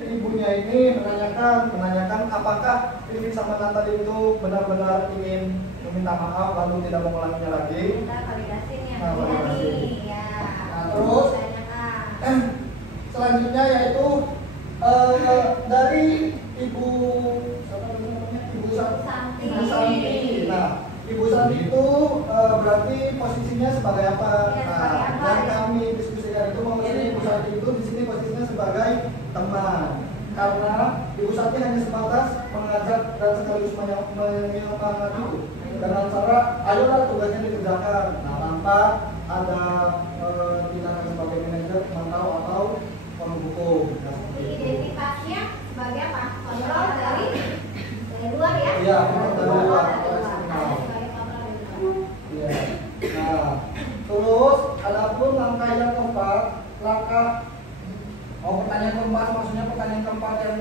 ibunya ini menanyakan apakah Vivi sama Natali itu benar-benar ingin meminta maaf lalu tidak mengulanginya lagi. Validasi. Nah, terus selanjutnya yaitu dari Ibu Santi. Nah, Ibu Santi itu berarti posisinya sebagai apa? Nah, yang kami diskusikan itu bahwasanya Ibu Santi itu di sini posisinya sebagai teman. Karena Ibu Santi hanya sebatas mengajak dan sekaligus menyemangati dengan cara ayolah tugasnya dikerjakan. Nah, tanpa ada tindakan sebagai manajer, memantau atau penghukum. Identitasnya sebagai apa? Kontrol dari luar ya? Iya, kontrol dari luar. Iya. Nah, terus adapun langkah yang keempat, pertanyaan keempat, maksudnya pertanyaan keempat yang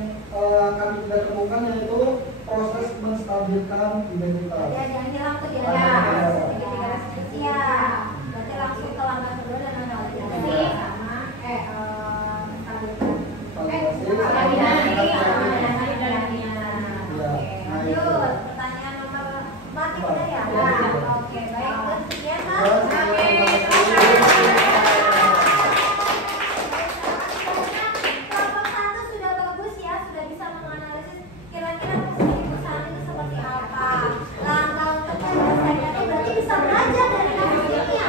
kami tidak temukan yaitu proses menstabilkan identitas. Ya, jangan hilang tuh dia. Ya, berarti langsung ke langkah kedua dan langkah ketiga sama lanjut pertanyaan nomor 4 udah ya? Oke, baik. Sekian kelompok 1 sudah bagus ya, sudah bisa menganalisis kira-kira posisi perusahaan itu seperti apa. Langkah untuk menyelesaikannya berarti bisa belajar dari kasus ini ya.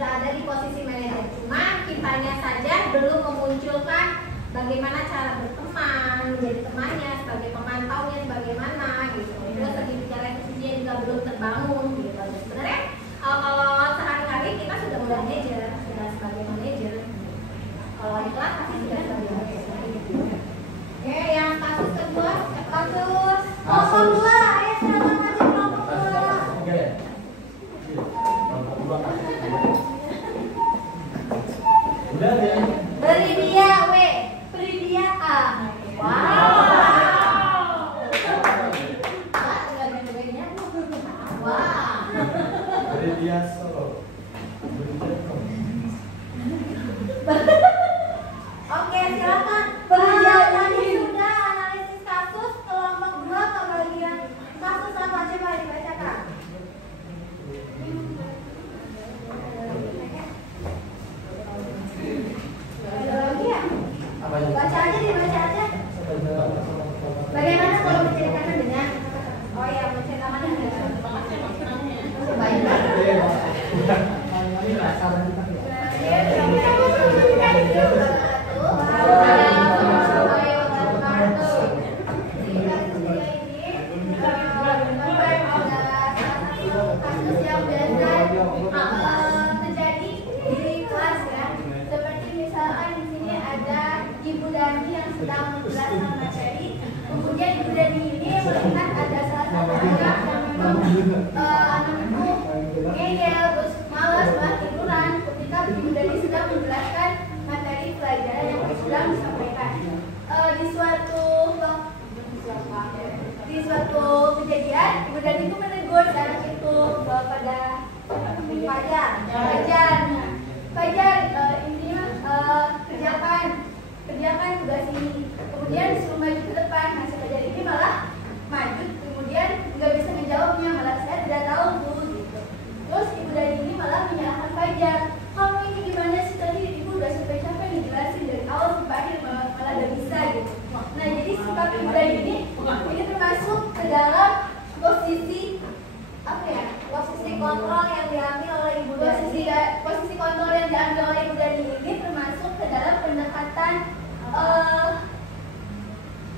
sudah ada di posisi manajer. Cuma kitanya saja belum memunculkan bagaimana cara berteman, menjadi temannya, sebagai pemantaunya bagaimana gitu. Terus segi bicara eksekusinya juga belum terbangun gitu. Sebenarnya kalau sehari-hari kita sudah manajer, sudah sebagai manajer. Kalau di kelas pasti sudah sebagai manajer. Oke, yang kasus kedua, kasus kelompok 2. Ayo silakan maju kelompok 2. Udah deh. Beri dia W, beri dia A. Wow. Dari dia solo. Oke, silakan. Tadi sudah analisis kasus kelompok 2 kebagian kasus apa coba dibacakan. Ada lagi ya? Baca aja, dibaca aja. Bagaimana kalau menceritakan dengan menceritakan dengan baik. Ini saran kita. Sedang menjelaskan materi, kemudian Ibu Dani ini melihat ada salah satu anak yang memang anak itu ngeyel, terus malas banget tiduran ketika Ibu Dani sedang menjelaskan materi pelajaran yang sedang disampaikan. Di suatu kejadian Ibu Dani itu menegur anak itu pada Fajar, intinya kerjakan tugas ini, kemudian disuruh maju ke depan. Nah, si Fajar ini malah maju, kemudian nggak bisa menjawabnya, malah saya tidak tahu Bu gitu. Terus Ibu Dani ini malah menyalahkan Fajar, kamu ini gimana sih, tadi Ibu udah sampai capek ngejelasin dari awal sampai akhir malah nggak bisa gitu. Nah, jadi sikap Ibu Dani ini termasuk ke dalam posisi kontrol yang diambil oleh Ibu Dani. Posisi kontrol yang diambil oleh Ibu Dani ini termasuk ke dalam pendekatan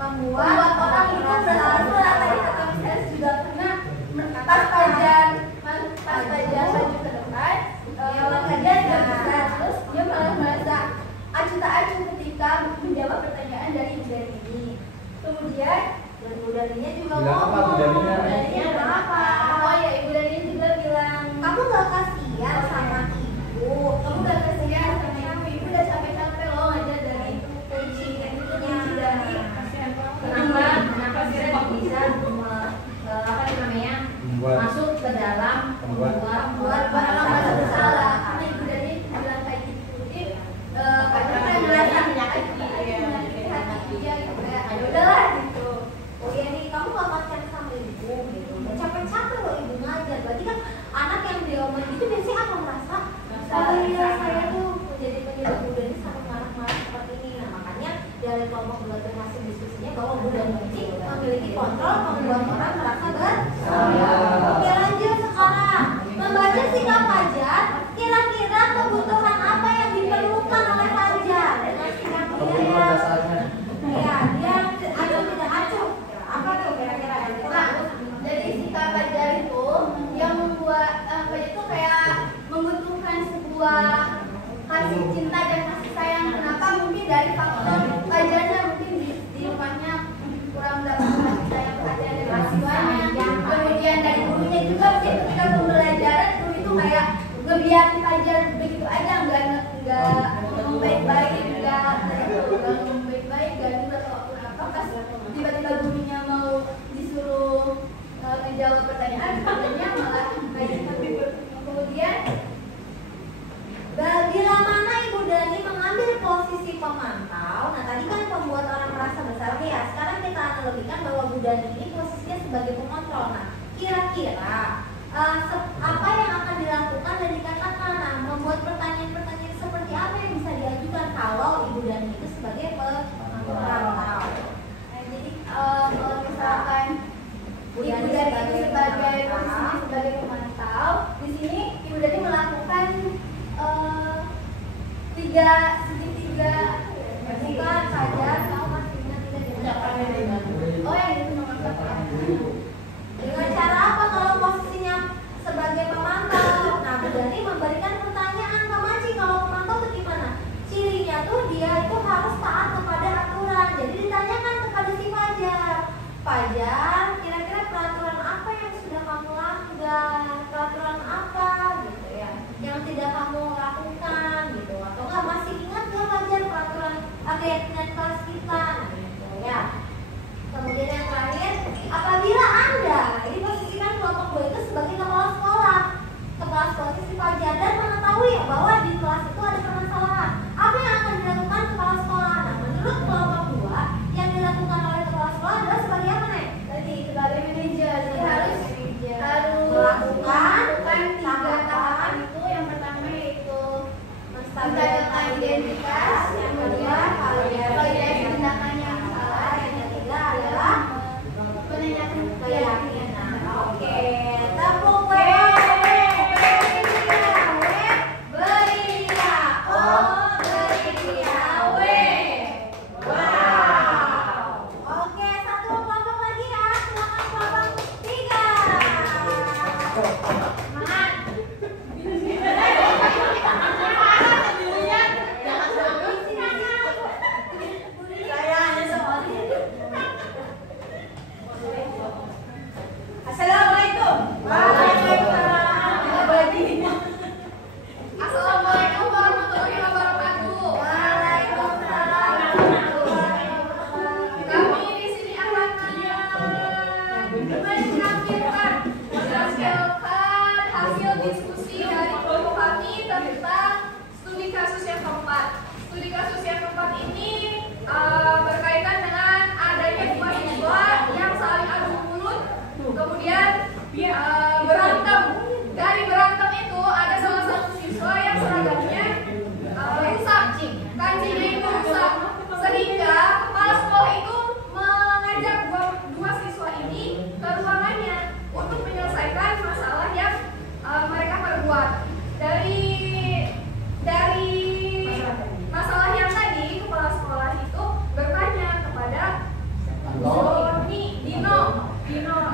membuat orang itu bersalah. Tadi kata saya juga pernah pas Fajar maju ke depan, Fajar nggak bisa, terus dia malah merasa acuh tak acuh ketika menjawab pertanyaan dari Ibu Dani ini. Kemudian Ibu Daninya juga ngomong, Daninya apa? Oh ya, Ibu Dani juga bilang, kamu gak kasihan sama Ibu, kamu gak kasihan sama Ibu udah capek-capek loh ngajar dari kunci dari kenapa sih kok bisa masuk ke dalam membuat orang merasa bersalah. Karena Ibu Dani bilang kayak gitu, jadi kadang saya merasa udahlah gitu. Oh iya nih, kamu gak kasihan sama Ibu gitu, capek-capek loh Ibu ngajar. Berarti kan anak yang diomongin itu biasanya akan merasa saya tuh menjadi penyebab Bu Dani sampai marah-marah seperti ini. Nah, makanya dari kelompok belajar hasil diskusinya bahwa Bu Dani ini memiliki kontrol membuat orang merasa bersalah. Oke, lanjut sekarang membaca sikap Fajar. Kira-kira kebutuhan apa yang diperlukan oleh Fajar dengan sikap dia? Dia acuh tidak acuh. Apa tuh kira-kira yang kurang? Jadi sikap Fajar itu yang membuat itu kayak membutuhkan sebuah kasih cinta dan kasih sayang. Kenapa? Mungkin dari faktor Fajarnya mungkin di rumahnya kurang mendapatkan kasih sayang perhatian dari mahasiswanya. Kemudian dari gurunya juga mungkin ketika pembelajaran guru itu kayak segitiga bukan saja tahu pastinya tidak oh yang itu nomor 8. Dengan cara apa kalau posisinya sebagai pemantau? Nah, berarti memberikan pertanyaan ke Maci, kalau pemantau itu gimana? Cirinya tuh dia itu harus taat kepada aturan. Jadi ditanyakan kepada si Fajar, Fajar, kira-kira peraturan apa yang sudah kamu langgar? Peraturan apa gitu ya yang tidak kamu lakukan gitu, atau enggak masih ingat nggak Fajar peraturan keyakinan kelas kita gitu ya. Kemudian yang terakhir, apabila Anda ini posisikan kelompok 2 itu sebagai kepala sekolah posisi Fajar dan mengetahui bahwa di kelas itu ada permasalahan, apa yang akan dilakukan kepala sekolah? Nah, menurut kelompok 2 yang dilakukan oleh kepala sekolah adalah sebagai apa nih? Tadi sebagai manajer, jadi harus melakukan 3 tahapan itu. Yang pertama yaitu menstabilkan identitas, yang kedua validasi tindakan yang salah, yang ketiga adalah menanyakan keyakinan. Oke, tepuk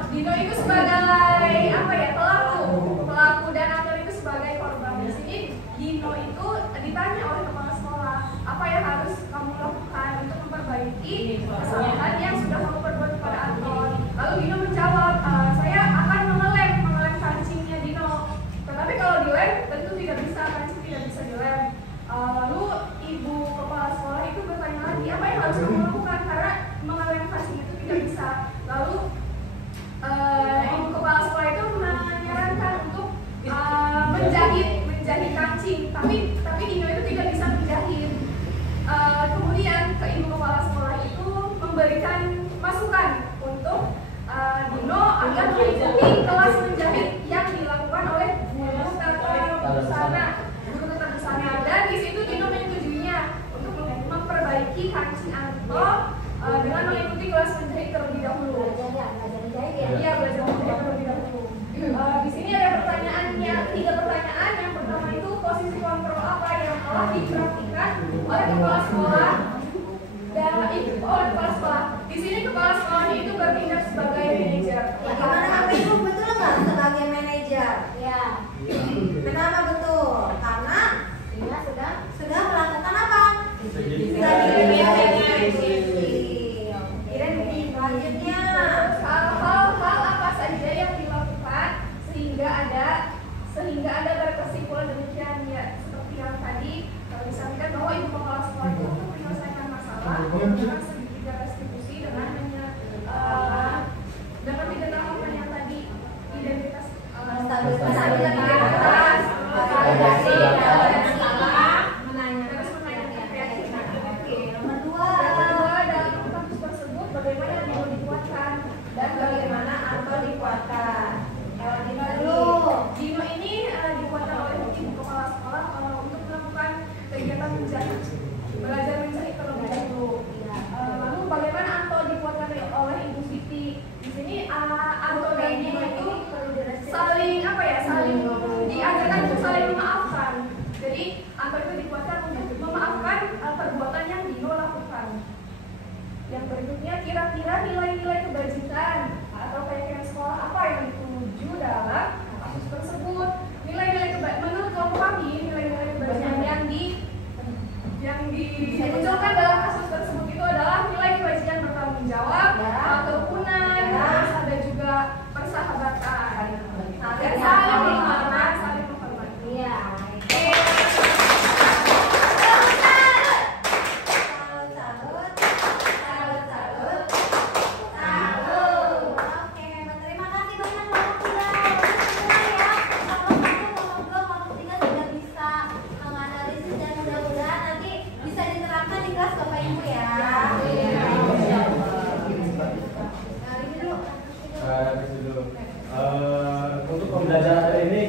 Dino itu sebagai apa ya, pelaku dan aktor itu sebagai korban. Di sini Dino itu ditanya oleh kepala sekolah, apa yang harus kamu lakukan untuk memperbaiki kesalahan yang sudah kamu perbuat kepada Anton. Lalu Dino menjawab, saya akan mengelem kancingnya Dino. Tetapi kalau dilem tentu tidak bisa, kancing tidak bisa dilem. Lalu ibu kepala sekolah itu bertanya lagi, apa yang harus kamu lakukan karena mengelem kancing itu tidak bisa. Lalu ibu kepala sekolah itu menyarankan untuk menjahit kancing, tapi Dino itu tidak bisa menjahit. Kemudian ke ibu kepala sekolah itu memberikan masukan untuk Dino agar mengikuti kelas menjahit yang dilakukan oleh guru tata busana. Dan di situ Dino menyetujuinya untuk memperbaiki kancing Anton dengan mengikuti kelas menjahit terlebih dahulu. Iya, belajar menjahit terlebih dahulu. Di sini ada pertanyaannya, 3 pertanyaan. Yang pertama itu posisi kontrol apa yang telah dipraktikkan oleh kepala sekolah dan oleh kepala sekolah. Di sini kepala sekolahnya itu bertindak sebagai manajer. Bagaimana apa itu betul nggak sebagai manajer? Ya. Kenapa betul? Karena dia sudah melakukan apa? Selanjutnya hal-hal apa saja yang dilakukan sehingga ada berkesimpulan demikian, ya seperti yang tadi disampaikan bahwa ibu kepala sekolah itu untuk menyelesaikan masalah dengan segitiga restitusi dengan dapat diketahui yang tadi identitas stabilitas terus menanyakan keyakinan. nomor 2 Dalam kasus tersebut bagaimana Dino dikuatkan dan bagaimana Anton dikuatkan. Dino ini dikuatkan oleh ibu kepala sekolah untuk melakukan kegiatan menjahit, belajar menjahit terlebih dahulu. Lalu bagaimana Anton dikuatkan oleh Ibu Siti? Di sini Anton dan Dino itu saling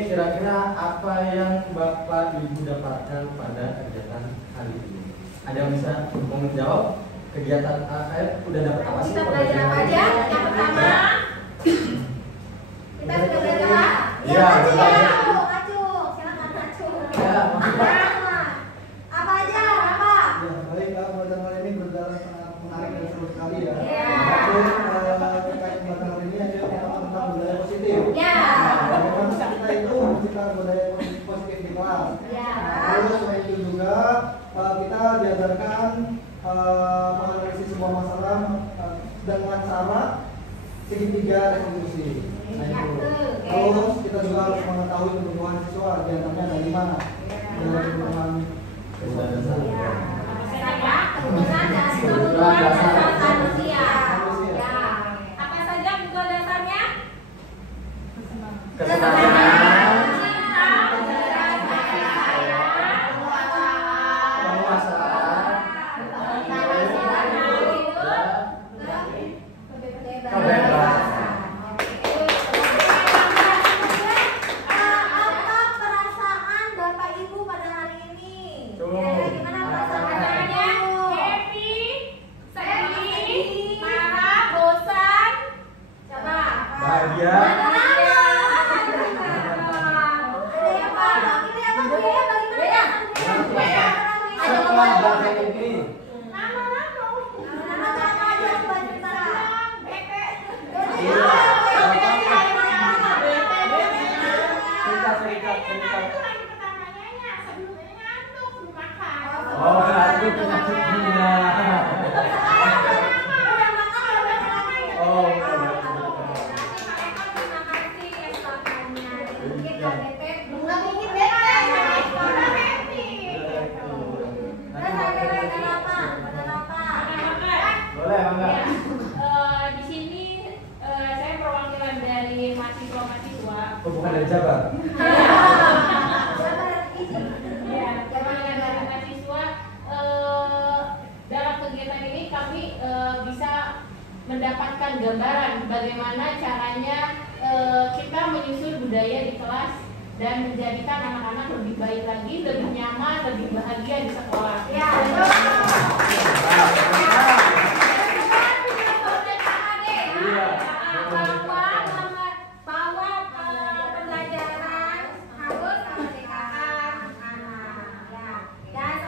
kira-kira apa yang Bapak Ibu dapatkan pada kegiatan hari ini? Ada yang bisa menjawab? Kegiatan udah dapat apa sih? Kita belajar apa aja? Yang pertama, kita sudah belajar. Iya, Acu, silakan Acu. Ya, Apa aja, apa? Ya, baik, pelajaran hari ini berjalan sangat menarik dan seru sekali ya. Ya. Terkait pelajaran hari ini ada tentang budaya positif. Ya. Bagaimana kita itu menciptakan budaya positif di kelas. Ya. Terus selain itu juga kita diajarkan menganalisis sebuah masalah dengan cara segitiga rekonstruksi. Nah, itu. Terus kita juga harus mengetahui kebutuhan siswa, di antaranya ada 5. Ada kebutuhan dasar. Kebutuhan dasar manusia. Ya. Apa saja kebutuhan dasarnya? kesenangan, Apa perasaan Bapak Ibu pada hari ini? Kira-kira gimana perasaannya? Happy, sedih, marah, bosan? Coba. bahagia. Ada yang apa? Ini apa Bu ya? Bagaimana? Ada Setelah belajar ini, nama aja coba ceritakan. oh berarti penyakit gula. Oh, boleh bangga. Di sini saya perwakilan dari mahasiswa-mahasiswa. Oh, bukan dari Jabar. Ya, perwakilan dari mahasiswa. Dalam kegiatan ini kami bisa mendapatkan gambaran bagaimana caranya kita menyusun budaya di kelas dan menjadikan anak-anak lebih baik lagi, lebih nyaman, lebih bahagia di sekolah. Ya, bahwa pembelajaran harus kemerdekaan anak. Ya, dan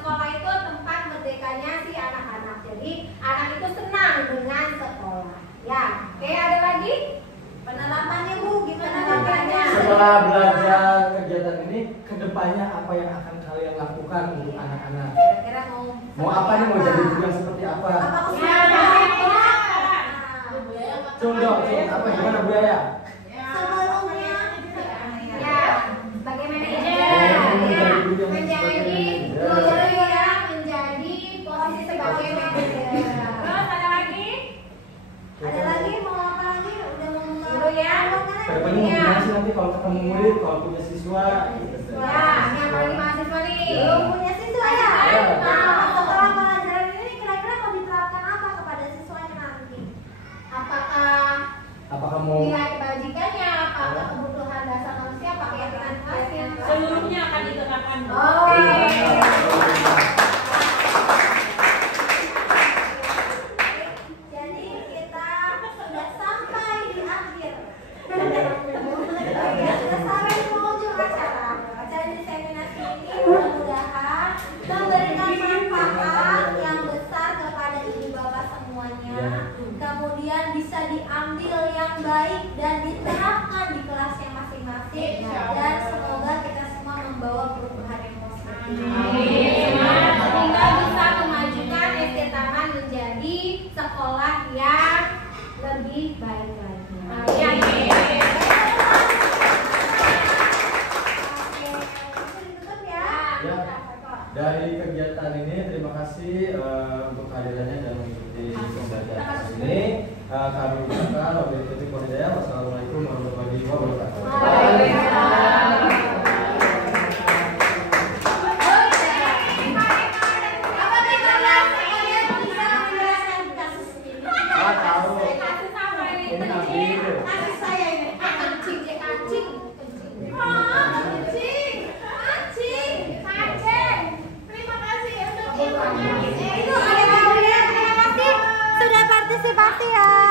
sekolah itu tempat merdekanya si anak-anak. Jadi anak itu senang dengan sekolah. Ya, oke, ada lagi penerapannya Bu, gimana penerapannya? Setelah belajar kegiatan ini, kedepannya apa yang akan kalian lakukan untuk anak-anak? Kira-kira Mau apa nih? Mau jadi guru yang seperti apa? Contoh, apa gimana Bu Yaya? Sebelumnya, ya, sebagai manajer, Ya, menjadi guru yang menjadi posisi sebagai manajer. Terus ada lagi? Ada lagi mau apa lagi? Udah mau guru ya? Kedepannya mau gimana sih nanti kalau ketemu murid, kalau punya siswa? Ya, yang paling mahasiswa nih. Belum punya siswa ya? Nah, setelah pelajaran ini kira-kira mau diterapkan apa kepada siswanya nanti? Apakah mau Nilai kebajikannya, apakah kebutuhan dasar manusia, apa keyakinan kelasnya? Seluruhnya akan diterapkan. Jadi kita sudah sampai di akhir. Sudah sampai di penghujung acara. Acara diseminasi ini mudah-mudahan memberikan manfaat yang besar kepada ibu bapak semuanya. Kemudian bisa diambil yang baik dan diterapkan di kelasnya masing-masing. Dan semoga kita semua membawa perubahan yang positif. Sehingga bisa memajukan SD Taman menjadi sekolah yang lebih baik lagi. Ditutup ya. Ya. Dari kegiatan ini, terima kasih untuk kehadirannya dan mengikuti pembelajaran ini. Kami ucapkan wabillahi taufiq wal hidayah. Wassalamualaikum warahmatullahi wabarakatuh. Kasih saya ini, kancing. Itu ada yang terima kasih sudah partisipasi ya.